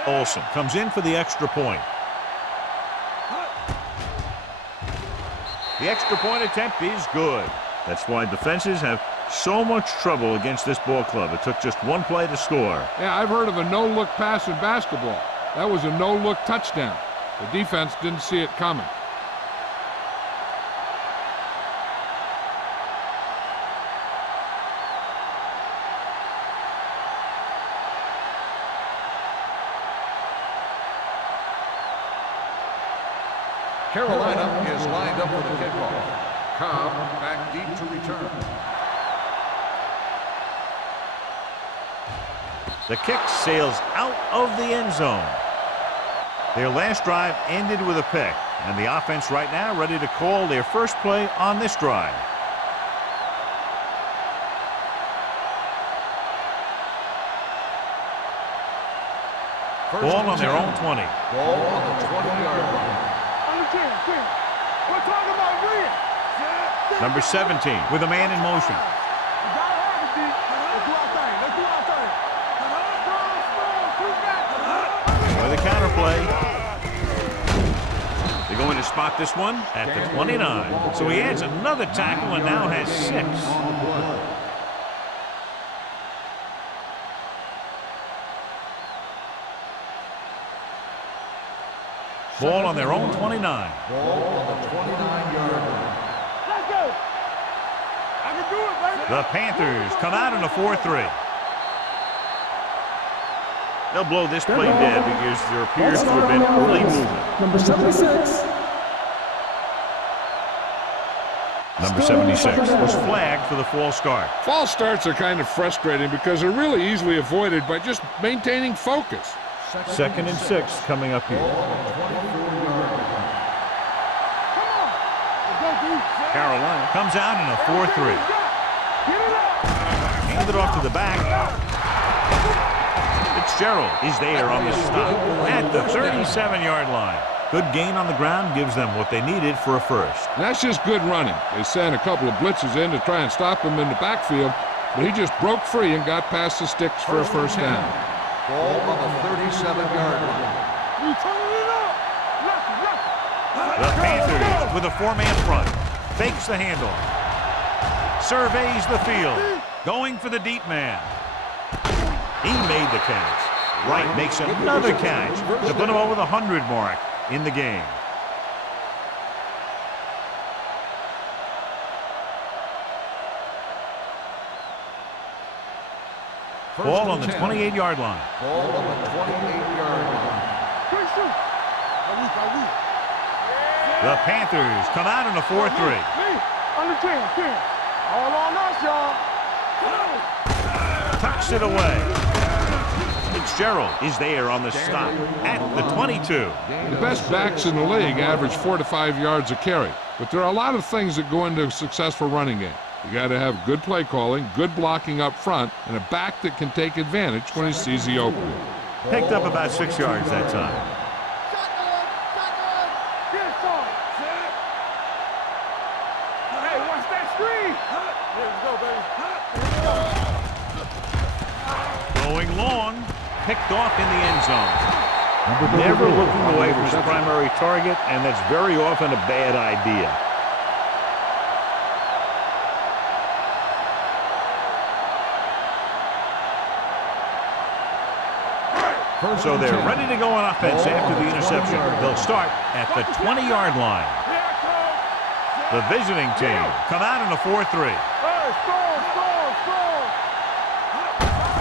Olsen comes in for the extra point. The extra point attempt is good. That's why defenses have so much trouble against this ball club. It took just one play to score. Yeah, I've heard of a no-look pass in basketball. That was a no-look touchdown. The defense didn't see it coming. Carolina is lined up for the kickoff. Cobb back deep to return. The kick sails out of the end zone. Their last drive ended with a pick, and the offense right now ready to call their first play on this drive. Ball on their own 20. Ball on the 20-yard line. We're talking about Green. Number 17 with a man in motion. For the counter play. They're going to spot this one at the 29. So he adds another tackle and now has 6. Ball on their own 29. Ball on the 29-yard line. Let's go. I can do it, baby. The Panthers come out in a 4-3. They'll blow this play dead because there appears to have been early movement. Number 76. Number 76 was flagged for the false start. False starts are kind of frustrating because they're really easily avoided by just maintaining focus. 2nd and 6 coming up here. Carolina comes out in a 4-3. Handed off to the back. Fitzgerald is there on the stop at the 37-yard line. Good gain on the ground gives them what they needed for a first. And that's just good running. They sent a couple of blitzes in to try and stop him in the backfield, but he just broke free and got past the sticks for a first down. Ball on the 37-yard line. The Panthers with a 4-man front. Fakes the handoff. Surveys the field. Going for the deep man. He made the catch. Wright makes another catch to put him over the 100 mark in the game. Ball on the 28-yard line. Ball on the 28-yard line. The Panthers come out in a 4-3. On the 10. All on us, y'all. Tucks it away. Fitzgerald is there on the stop at the 22. The best backs in the league average 4 to 5 yards a carry, but there are a lot of things that go into a successful running game. You got to have good play calling, good blocking up front, and a back that can take advantage when he sees the opening. Picked up about 6 yards that time. Hey, watch that screen. Here we go, baby. Going long, picked off in the end zone. Never looking away from his primary target, and that's very often a bad idea. So they're ready to go on offense after the interception. They'll start at the 20-yard line. The visiting team come out in a 4-3.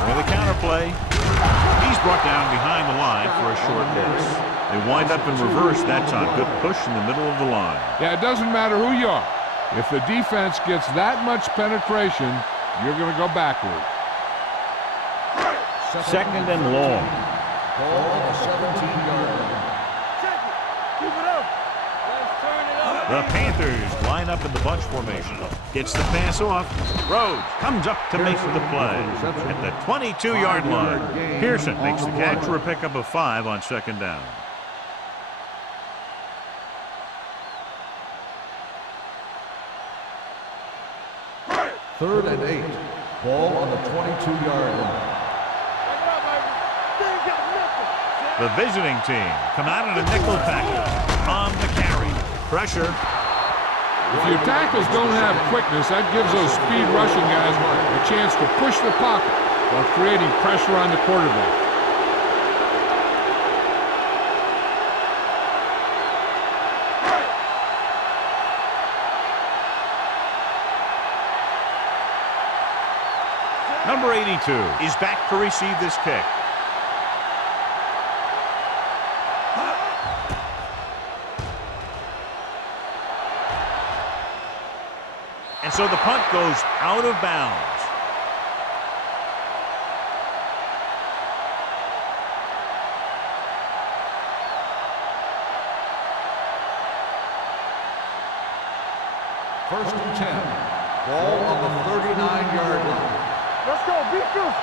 For the counter play, he's brought down behind the line for a short loss. They wind up in reverse that time. Good push in the middle of the line. Yeah, it doesn't matter who you are. If the defense gets that much penetration, you're going to go backwards. 2nd and long. Ball on the 17-yard line. Keep it up. Let's turn it up. The Panthers line up in the bunch formation. Gets the pass off. Rhodes comes up to make the play at the 22-yard line. Pearson makes the catch for a pickup of 5 on second down. Third and 8. Ball on the 22-yard line. The visiting team come out in a nickel package on the carry. Pressure. If your tackles don't have quickness, that gives those speed rushing guys a chance to push the pocket while creating pressure on the quarterback. Number 82 is back to receive this kick. And so the punt goes out of bounds. First and 10. Ball on the 39-yard line. Let's go, beat Goose.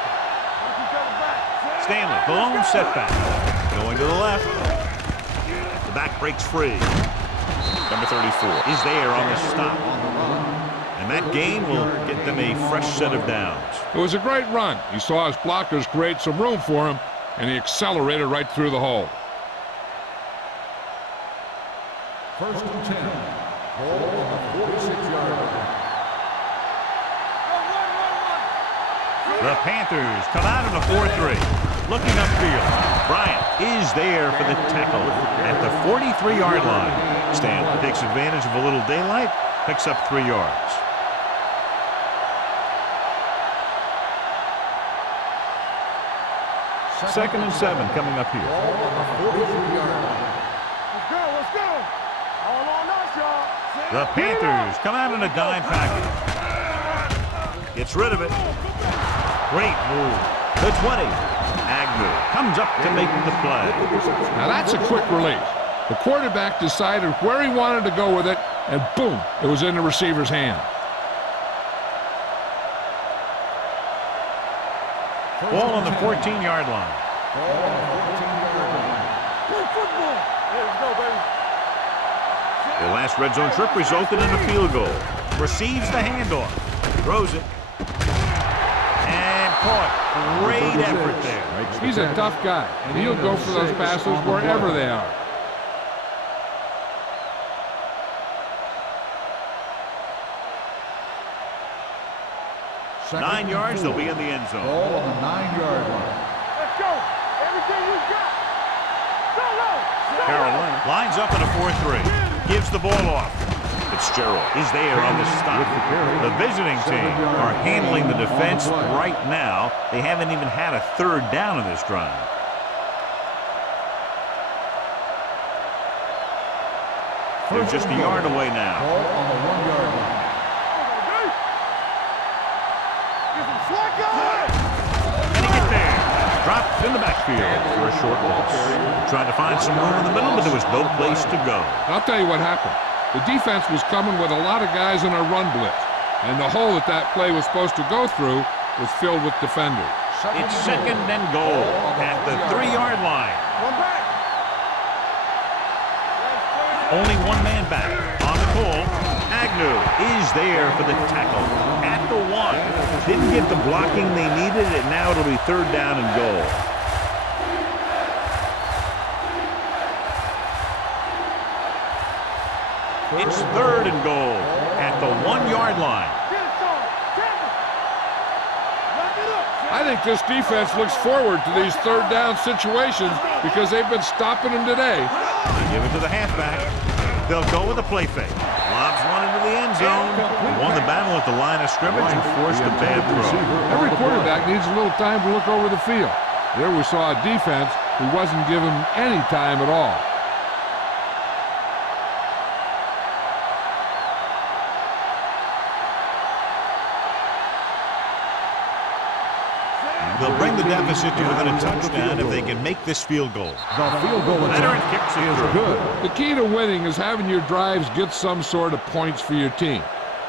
Stanley, the lone setback. Going to the left. The back breaks free. Number 34 is there on the stop. And that gain will get them a fresh set of downs. It was a great run. He saw his blockers create some room for him, and he accelerated right through the hole. First and 10. Ball on the 46-yard line. The Panthers come out in a 4-3. Looking upfield. Bryant is there for the tackle at the 43-yard line. Stanley takes advantage of a little daylight, picks up 3 yards. Second and 7 coming up here. Ball on the 43-yard line. Let's go. All on us, y'all. The Panthers come out in a dime package. Gets rid of it. Great move. The 20. Agnew comes up to make the play. Now that's a quick release. The quarterback decided where he wanted to go with it, and boom, it was in the receiver's hand. Ball on the 14-yard line. Ball on the 14-yard line. Play football. Let's go, baby. The last red zone trip resulted in a field goal. Receives the handoff. Throws it. And caught. Great effort there. He's a tough guy, and he'll go for those passes wherever they are. Second 9 yards, and 4. they'll be in the end zone. Ball on the 9-yard line. Let's go. Everything you got. Go, go. Carolina lines up in a 4-3. Gives the ball off. Fitzgerald is there on the stop. The visiting team are handling the defense right now. They haven't even had a third down in this drive. They're just a yard away now. Ball on the 1-yard line. Can he get there? Dropped in the backfield for a short loss. Tried to find some room in the middle, but there was no place to go. I'll tell you what happened. The defense was coming with a lot of guys in a run blitz, and the hole that that play was supposed to go through was filled with defenders. It's second and goal at the 3-yard line. One back. Only one man back on the call. Agnew is there for the tackle at the 1. Didn't get the blocking they needed, and now it'll be third down and goal. It's third and goal at the 1-yard line. I think this defense looks forward to these third down situations because they've been stopping them today. They give it to the halfback. They'll go with a play fake. Lobs one into the end zone. Won the battle at the line of scrimmage and forced a bad throw. Every quarterback needs a little time to look over the field. There we saw a defense who wasn't given any time at all. They'll bring the deficit to within a touchdown if they can make this field goal. The field goal Veteran attempt kicks it is through. good. The key to winning is having your drives get some sort of points for your team.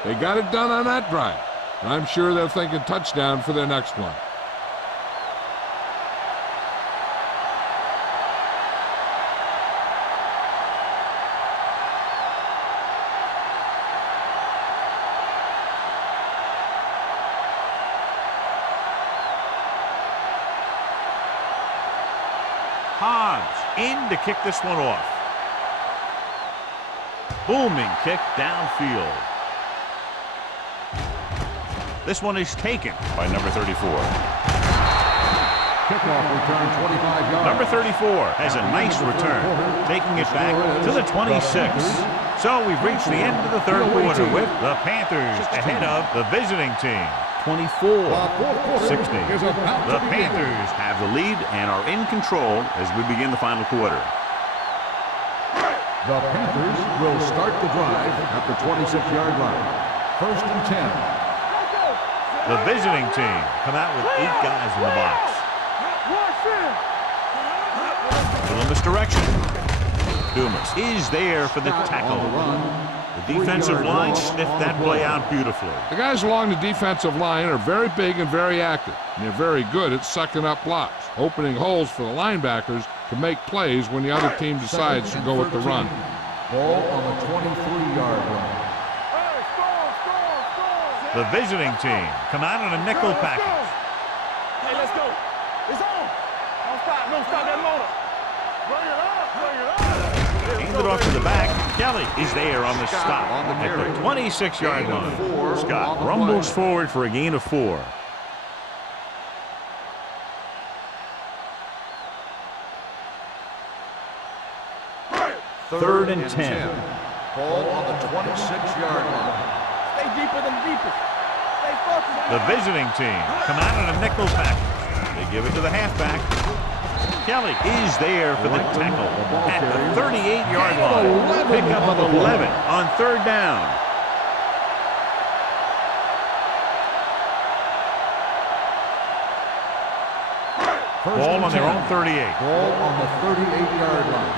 They got it done on that drive, and I'm sure they're thinking touchdown for their next one. In to kick this one off. Booming kick downfield. This one is taken by number 34. Kickoff return 25 yards. Number 34 has a nice return, taking it back to the 26. So we've reached the end of the third quarter with the Panthers ahead of the visiting team. 24-60. The Panthers have the lead and are in control as we begin the final quarter. The Panthers will start the drive at the 26-yard line. First and 10. The visiting team come out with 8 guys in the box. Little misdirection. Dumas is there for the tackle. The defensive line sniffed that play out beautifully. The guys along the defensive line are very big and very active, and they're very good at sucking up blocks, opening holes for the linebackers to make plays when the other team decides to go with the run. Ball on the 23-yard line. The visiting team come out in a nickel package. Hey, let's go. It's on. Don't stop that motor. Bring it up, bring it up. Handed off to the back. Kelly is there on the stop at the 26-yard line. Scott rumbles forward for a gain of 4. Third and 10. Ball on the 26-yard line. Stay deeper than deepest. Stay focused. The visiting team come out in a nickel package. They give it to the halfback. Kelly is there for the tackle at the 38-yard line. Pickup of 11 on third down. Ball on their own 38. Ball on the 38-yard line.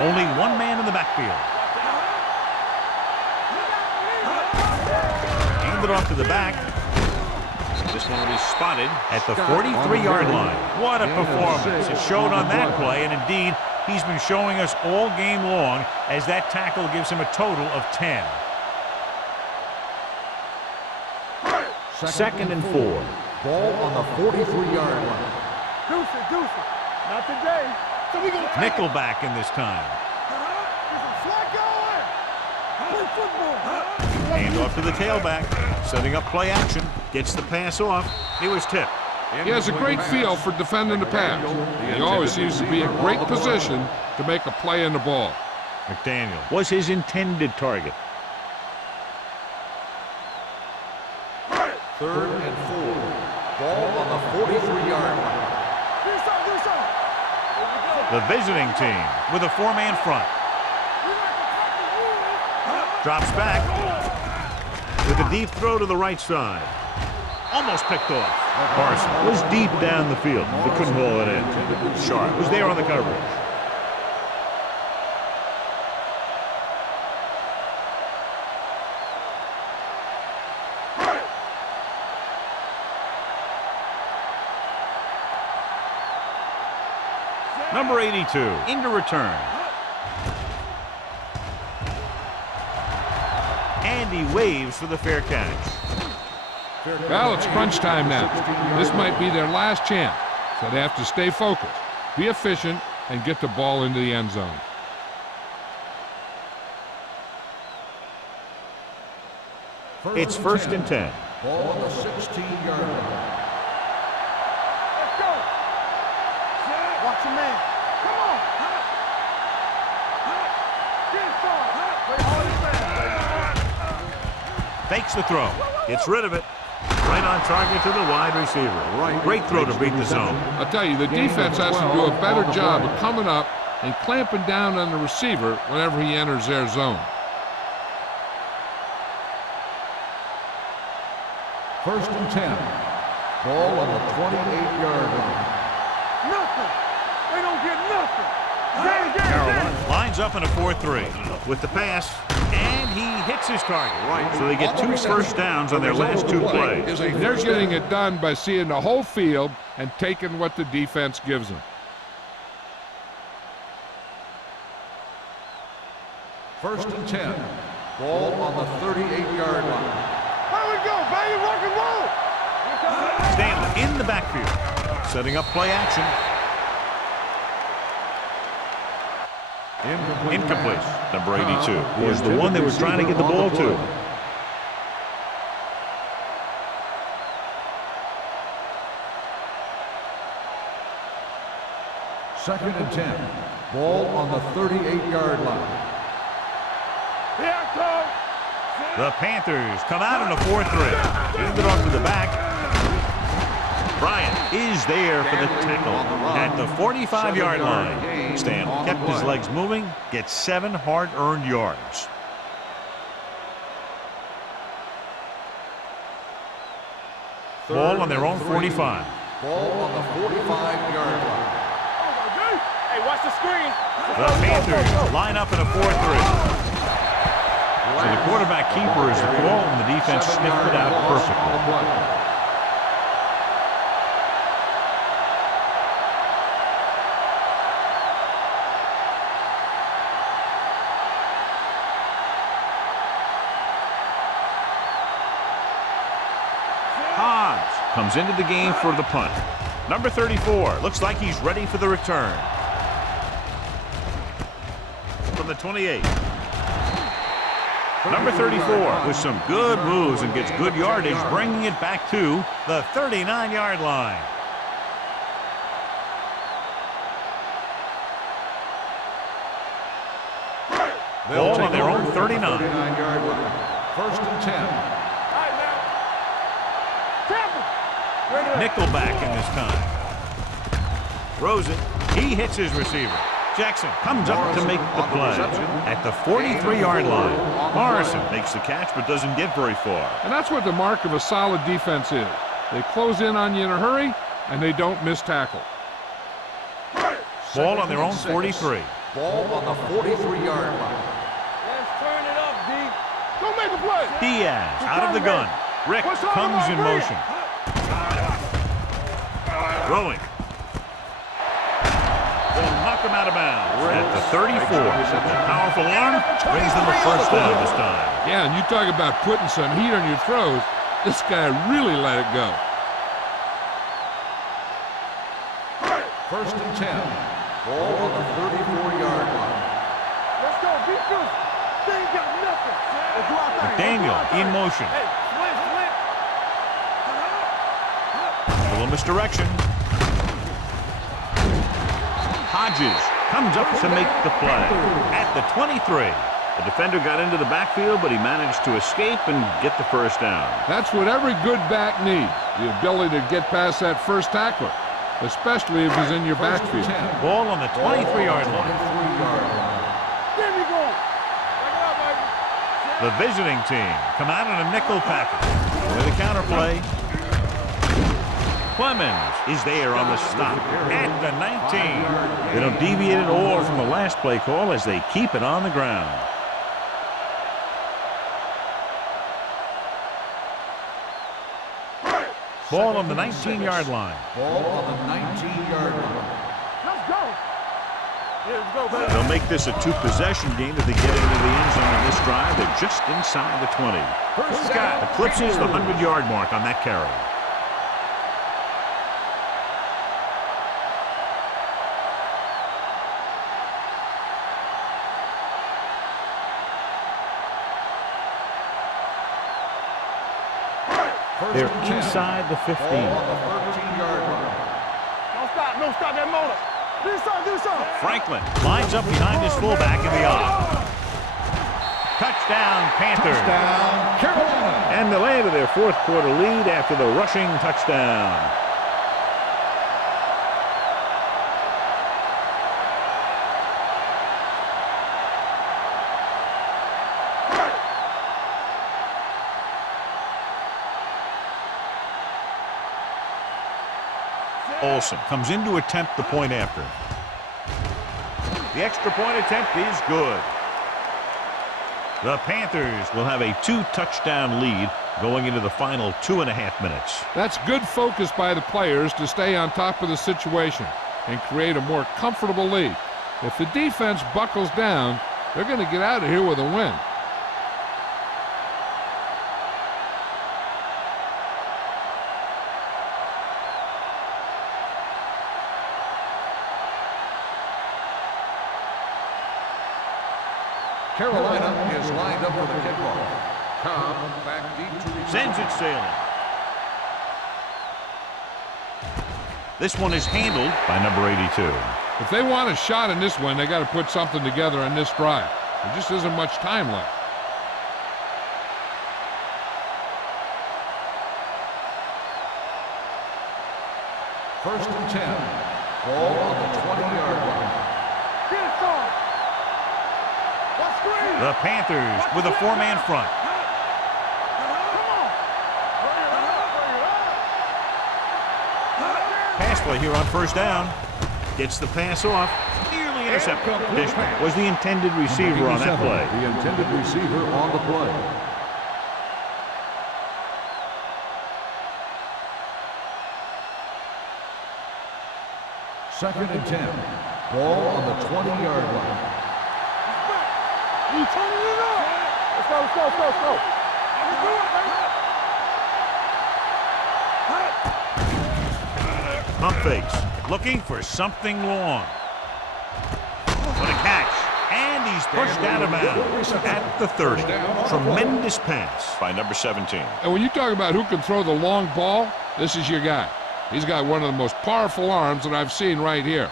Only one man in the backfield. Handed off to the back. This one will be spotted at the 43-yard line. What a performance. It showed on that play, and indeed, he's been showing us all game long as that tackle gives him a total of 10. Second and 4. Ball on the 43-yard line. Deuce it. Not today. So we gonna take Nickelback in this time. Hand off to the tailback. Setting up play action. Gets the pass off. He was tipped. He has a great feel for defending the pass. He always seems to be in great position to make a play in the ball. McDaniel was his intended target. Third and 4. Ball on the 43-yard line. The visiting team with a 4-man front. Drops back with a deep throw to the right side. Almost picked off. Carson was deep down the field, but couldn't haul it in. Sharp was there on the coverage. Number 82 into return. And he waves for the fair catch. Well, it's crunch time now. This might be their last chance, so they have to stay focused, be efficient, and get the ball into the end zone. It's first and 10. Ball on the 16-yard line. Let's go. Watch your man. Come on. Get inside. Play hard and fast. Fakes the throw. Gets rid of it. Right on target to the wide receiver. Great throw to beat the zone. I'll tell you, the defense has to do a better job of coming up and clamping down on the receiver whenever he enters their zone. First and 10. Ball on the 28-yard line. Nothing. They don't get nothing. Carolina lines up in a 4-3 with the pass, and he hits his target. Right. So they get 2 first downs on their last 2 plays. They're getting it done by seeing the whole field and taking what the defense gives them. First and 10. Ball on the 38-yard line. Here we go, baby. Rock and roll. Stanley in the backfield, setting up play action. Incomplete. Number 82 was the one they were trying to get the ball to. Second and 10. Ball on the 38-yard line. Here I come. The Panthers come out in a 4-3. Hand it off to the back. Bryant is there for the tackle at the 45-yard line. Stan kept his legs moving, gets 7 hard-earned yards. Ball on their own 45. Ball on the 45-yard line. Hey, watch the screen. The Panthers line up in a 4-3. So the quarterback keeper is the call, and the defense sniffed it out perfectly. Comes into the game for the punt. Number 34 looks like he's ready for the return. From the 28. Number 34 with some good moves and gets good yardage, bringing it back to the 39-yard line. Ball on their own 39. 39-yard line. First and 10. Nickelback in this time. Throws it. He hits his receiver. Jackson comes up to make the play at the 43-yard line. Morrison makes the catch but doesn't get very far. And that's what the mark of a solid defense is. They close in on you in a hurry, and they don't miss tackle. Ball on their own 43. Ball on the 43-yard line. Let's turn it up, D. Go make a play. Diaz out of the gun. Rick comes in motion. Throwing. They'll knock him out of bounds at the 34. The powerful arm brings them a first down this time. Yeah, and you talk about putting some heat on your throws. This guy really let it go. First and 10. Ball on the 34-yard line. Let's go, defense. They ain't got nothing. Let's go out there. McDaniel in motion. Hey, A little misdirection. Hodges comes up to make the play at the 23. The defender got into the backfield, but he managed to escape and get the first down. That's what every good back needs, the ability to get past that first tackler, especially if he's in your backfield. Ball on the 23-yard line. There we go. The visiting team come out in a nickel package with a counter play. Clemens is there on the stop at the 19. They don't deviate at all from the last play call as they keep it on the ground. Ball on the 19-yard line. Ball on the 19-yard line. Let's go. Here we go, baby. They'll make this a 2-possession game if they get into the end zone on this drive. They're just inside the 20. First down. Eclipses the 100-yard mark on that carry. They're inside the 15. Ball on the 13-yard line. Don't stop that motor. Do something. Franklin lines up behind his fullback in the off. Touchdown, Panthers. Touchdown, Carolina. And they landed their fourth quarter lead after the rushing touchdown. Olsen comes in to attempt the point after. The extra point attempt is good. The Panthers will have a 2-touchdown lead going into the final 2.5 minutes. That's good focus by the players to stay on top of the situation and create a more comfortable lead. If the defense buckles down, they're going to get out of here with a win. Carolina is lined up for the kickoff. Cobb back deep to receive. Sends it sailing. This one is handled by number 82. If they want a shot in this one, they got to put something together on this drive. There just isn't much time left. First and 10. Ball on the 20-yard line. Get it, son. Let's screen. The Panthers with a 4-man front. Pass play here on first down. Gets the pass off. Nearly intercepted. This was the intended receiver on that play. The intended receiver on the play. Second and 10. Ball on the 20-yard line. You turning it up. Let's go, let's go, let's go, let's go. Let's do it, baby. Pump fakes. Looking for something long. What a catch. And he's pushed out of bounds at the 30. Tremendous pass by number 17. And when you talk about who can throw the long ball, this is your guy. He's got one of the most powerful arms that I've seen right here.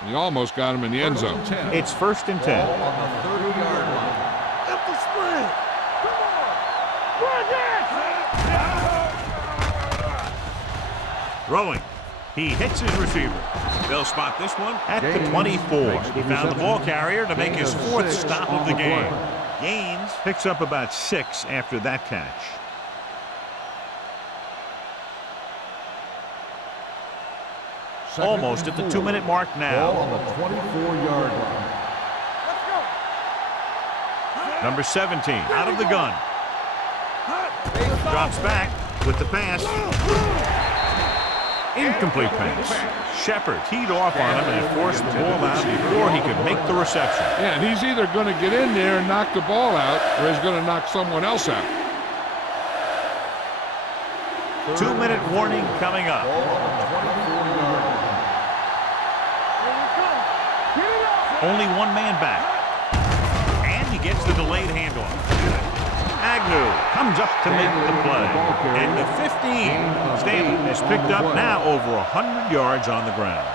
And he almost got him in the end zone. It's first and 10. Ball on the 30-yard line. Up the spread. Come on. Throwing. He hits his receiver. They'll spot this one at the 24. He found the ball carrier to make his 4th stop of the game. Gaines picks up about 6 after that catch. Almost at the 2-minute mark now. Ball on the 24-yard line. Let's go. Number 17 out of the gun. Drops back with the pass. Incomplete pass. Shepard teed off on him and forced the ball out before he could make the reception. Yeah, and he's either going to get in there and knock the ball out, or he's going to knock someone else out. 2-minute warning coming up. Ball on the 24-yard line. Only one man back. And he gets the delayed handoff. Agnew comes up to make the play. And the 15. Stanley has picked up now over 100 yards on the ground.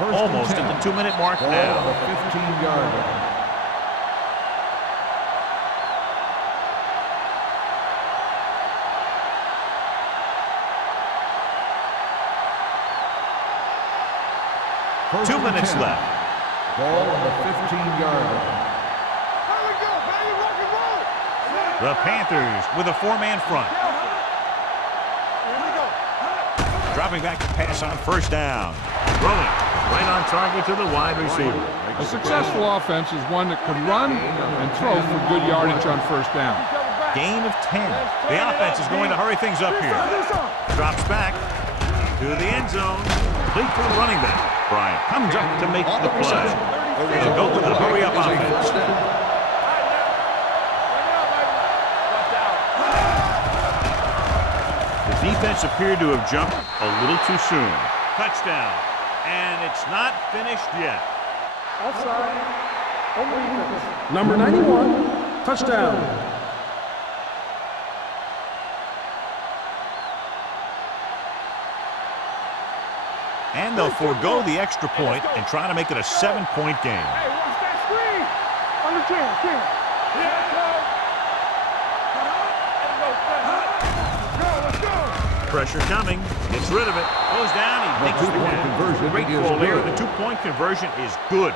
Almost at the 2-minute mark Ball on now. the 15-yard line. First 2 and minutes 10. left. Ball on the 15-yard line. There we go, baby. Rock and roll. The Panthers with a 4-man front. Here we go. Dropping back to pass on first down. Throwing right on target to the wide receiver. A successful offense is one that can run and throw for good yardage on first down. Gain of 10. The offense is going to hurry things up here. Drops back to the end zone. Complete to the running back. Bryant comes up to make the play. They'll go with a hurry-up offense. The defense appeared to have jumped a little too soon. Touchdown. And it's not finished yet. Outside. Number 91. Touchdown. And they'll forego the extra point and try to make it a 7-point game. Hey, watch that screen. Under 10. Let's go. Pressure coming. Gets rid of it. Goes down. He makes the two-point catch. conversion Great is call there. good. The 2-point conversion is good.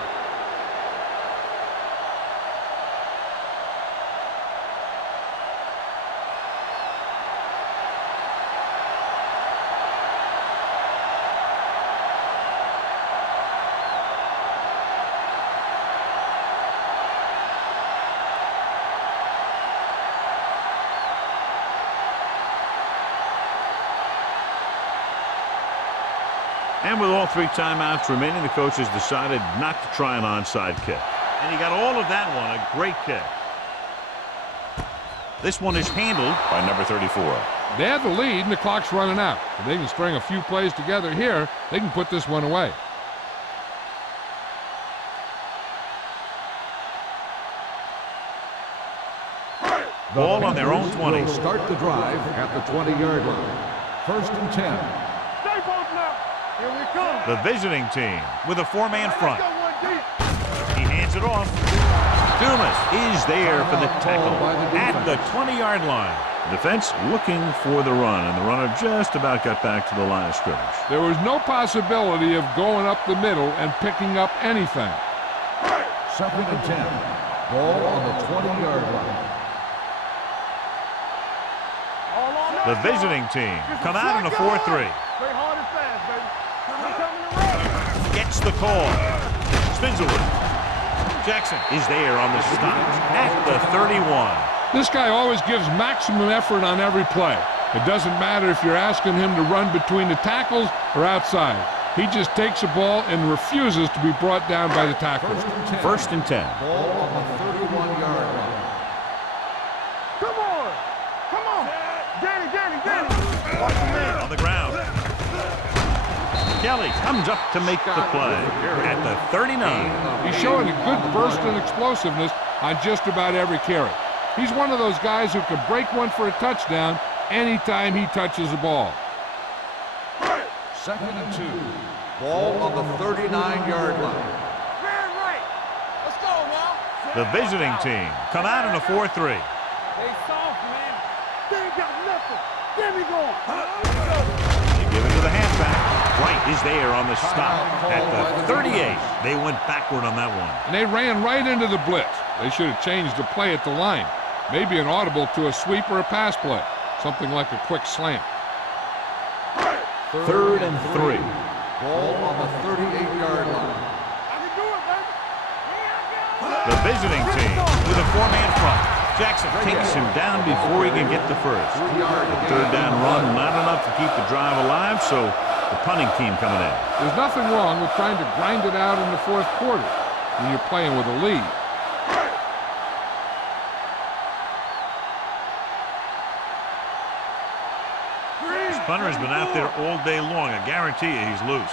And with all 3 timeouts remaining, the coaches decided not to try an onside kick. And he got all of that one, a great kick. This one is handled by number 34. They had the lead, and the clock's running out. If they can string a few plays together here, they can put this one away. Ball on their own 20. Will start the drive at the 20-yard line. 1st and 10. Stay both now. Here we come. The visiting team with a 4-man front. Go one deep. He hands it off. Dumas is there for the tackle at the 20-yard line. Defense looking for the run, and the runner just about got back to the line of scrimmage. There was no possibility of going up the middle and picking up anything. 2nd and 10. Ball on the 20-yard line. The visiting team come out in a 4-3. Play hard and fast, baby. We're coming to run. Gets the call. Spins away. Jackson is there on the stop at the 31. This guy always gives maximum effort on every play. It doesn't matter if you're asking him to run between the tackles or outside. He just takes the ball and refuses to be brought down by the tackles. 1st and 10. Ball on the 31-yard line. Come on. Come on. Danny. Watch the man. On the ground. Kelly comes up to make the play at the 39. He's showing a good burst and explosiveness on just about every carry. He's one of those guys who can break one for a touchdown anytime he touches the ball. 2nd and 2. Ball on the 39-yard line. Man right. Let's go now. The visiting team come out in a 4-3. They soft, man. They ain't got nothing. Get me going. They give it to the halfback. Wright is there on the stop at the 38. They went backward on that one. And they ran right into the blitz. They should have changed the play at the line. Maybe an audible to a sweep or a pass play. Something like a quick slant. 3rd and 3. Ball on the 38-yard line. I can do it, baby. The visiting team with a 4-man front. Jackson takes him down before he can get the first. The 3rd down run, not enough to keep the drive alive, so the punting team coming in. There's nothing wrong with trying to grind it out in the 4th quarter when you're playing with a lead. This punter has been out there all day long. I guarantee you he's loose.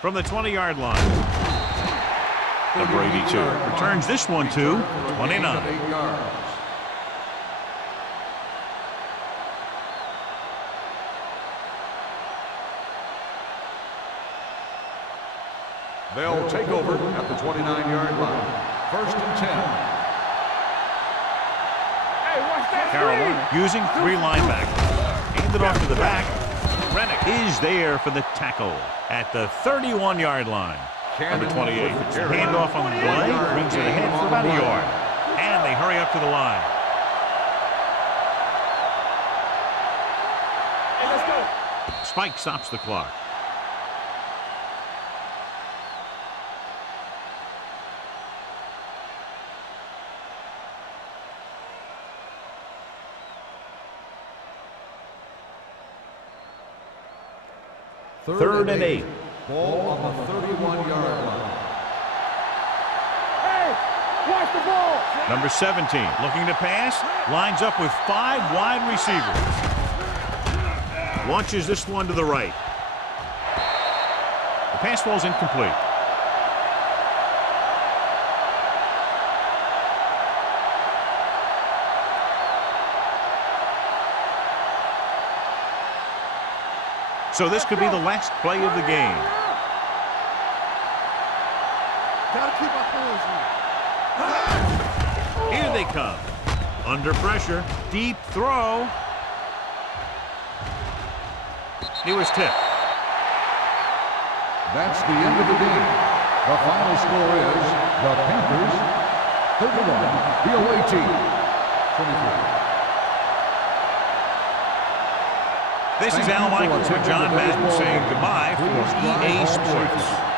From the 20-yard line. Number 82 returns this one to 29. 8 yards. They'll take over at the 29-yard line. 1st and 10. Hey, watch that. Carolina using 3 linebackers. Hand it off to the back. Rennick is there for the tackle at the 31-yard line. Number 28. Handoff on the play, brings it ahead for about a yard. And they hurry up to the line. Hey, let's go. Spike stops the clock. Third and 8. Ball on the 31-yard line. Hey, watch the ball. Number 17 looking to pass. Lines up with 5 wide receivers. Launches this one to the right. The pass falls incomplete. So this could be the last play of the game. Gotta keep our hands in. Here they come. Under pressure. Deep throw. He was tipped. That's the end of the game. The final score is the Panthers The away team, 23. This is Al Michaels with John Madden saying goodbye for EA Sports.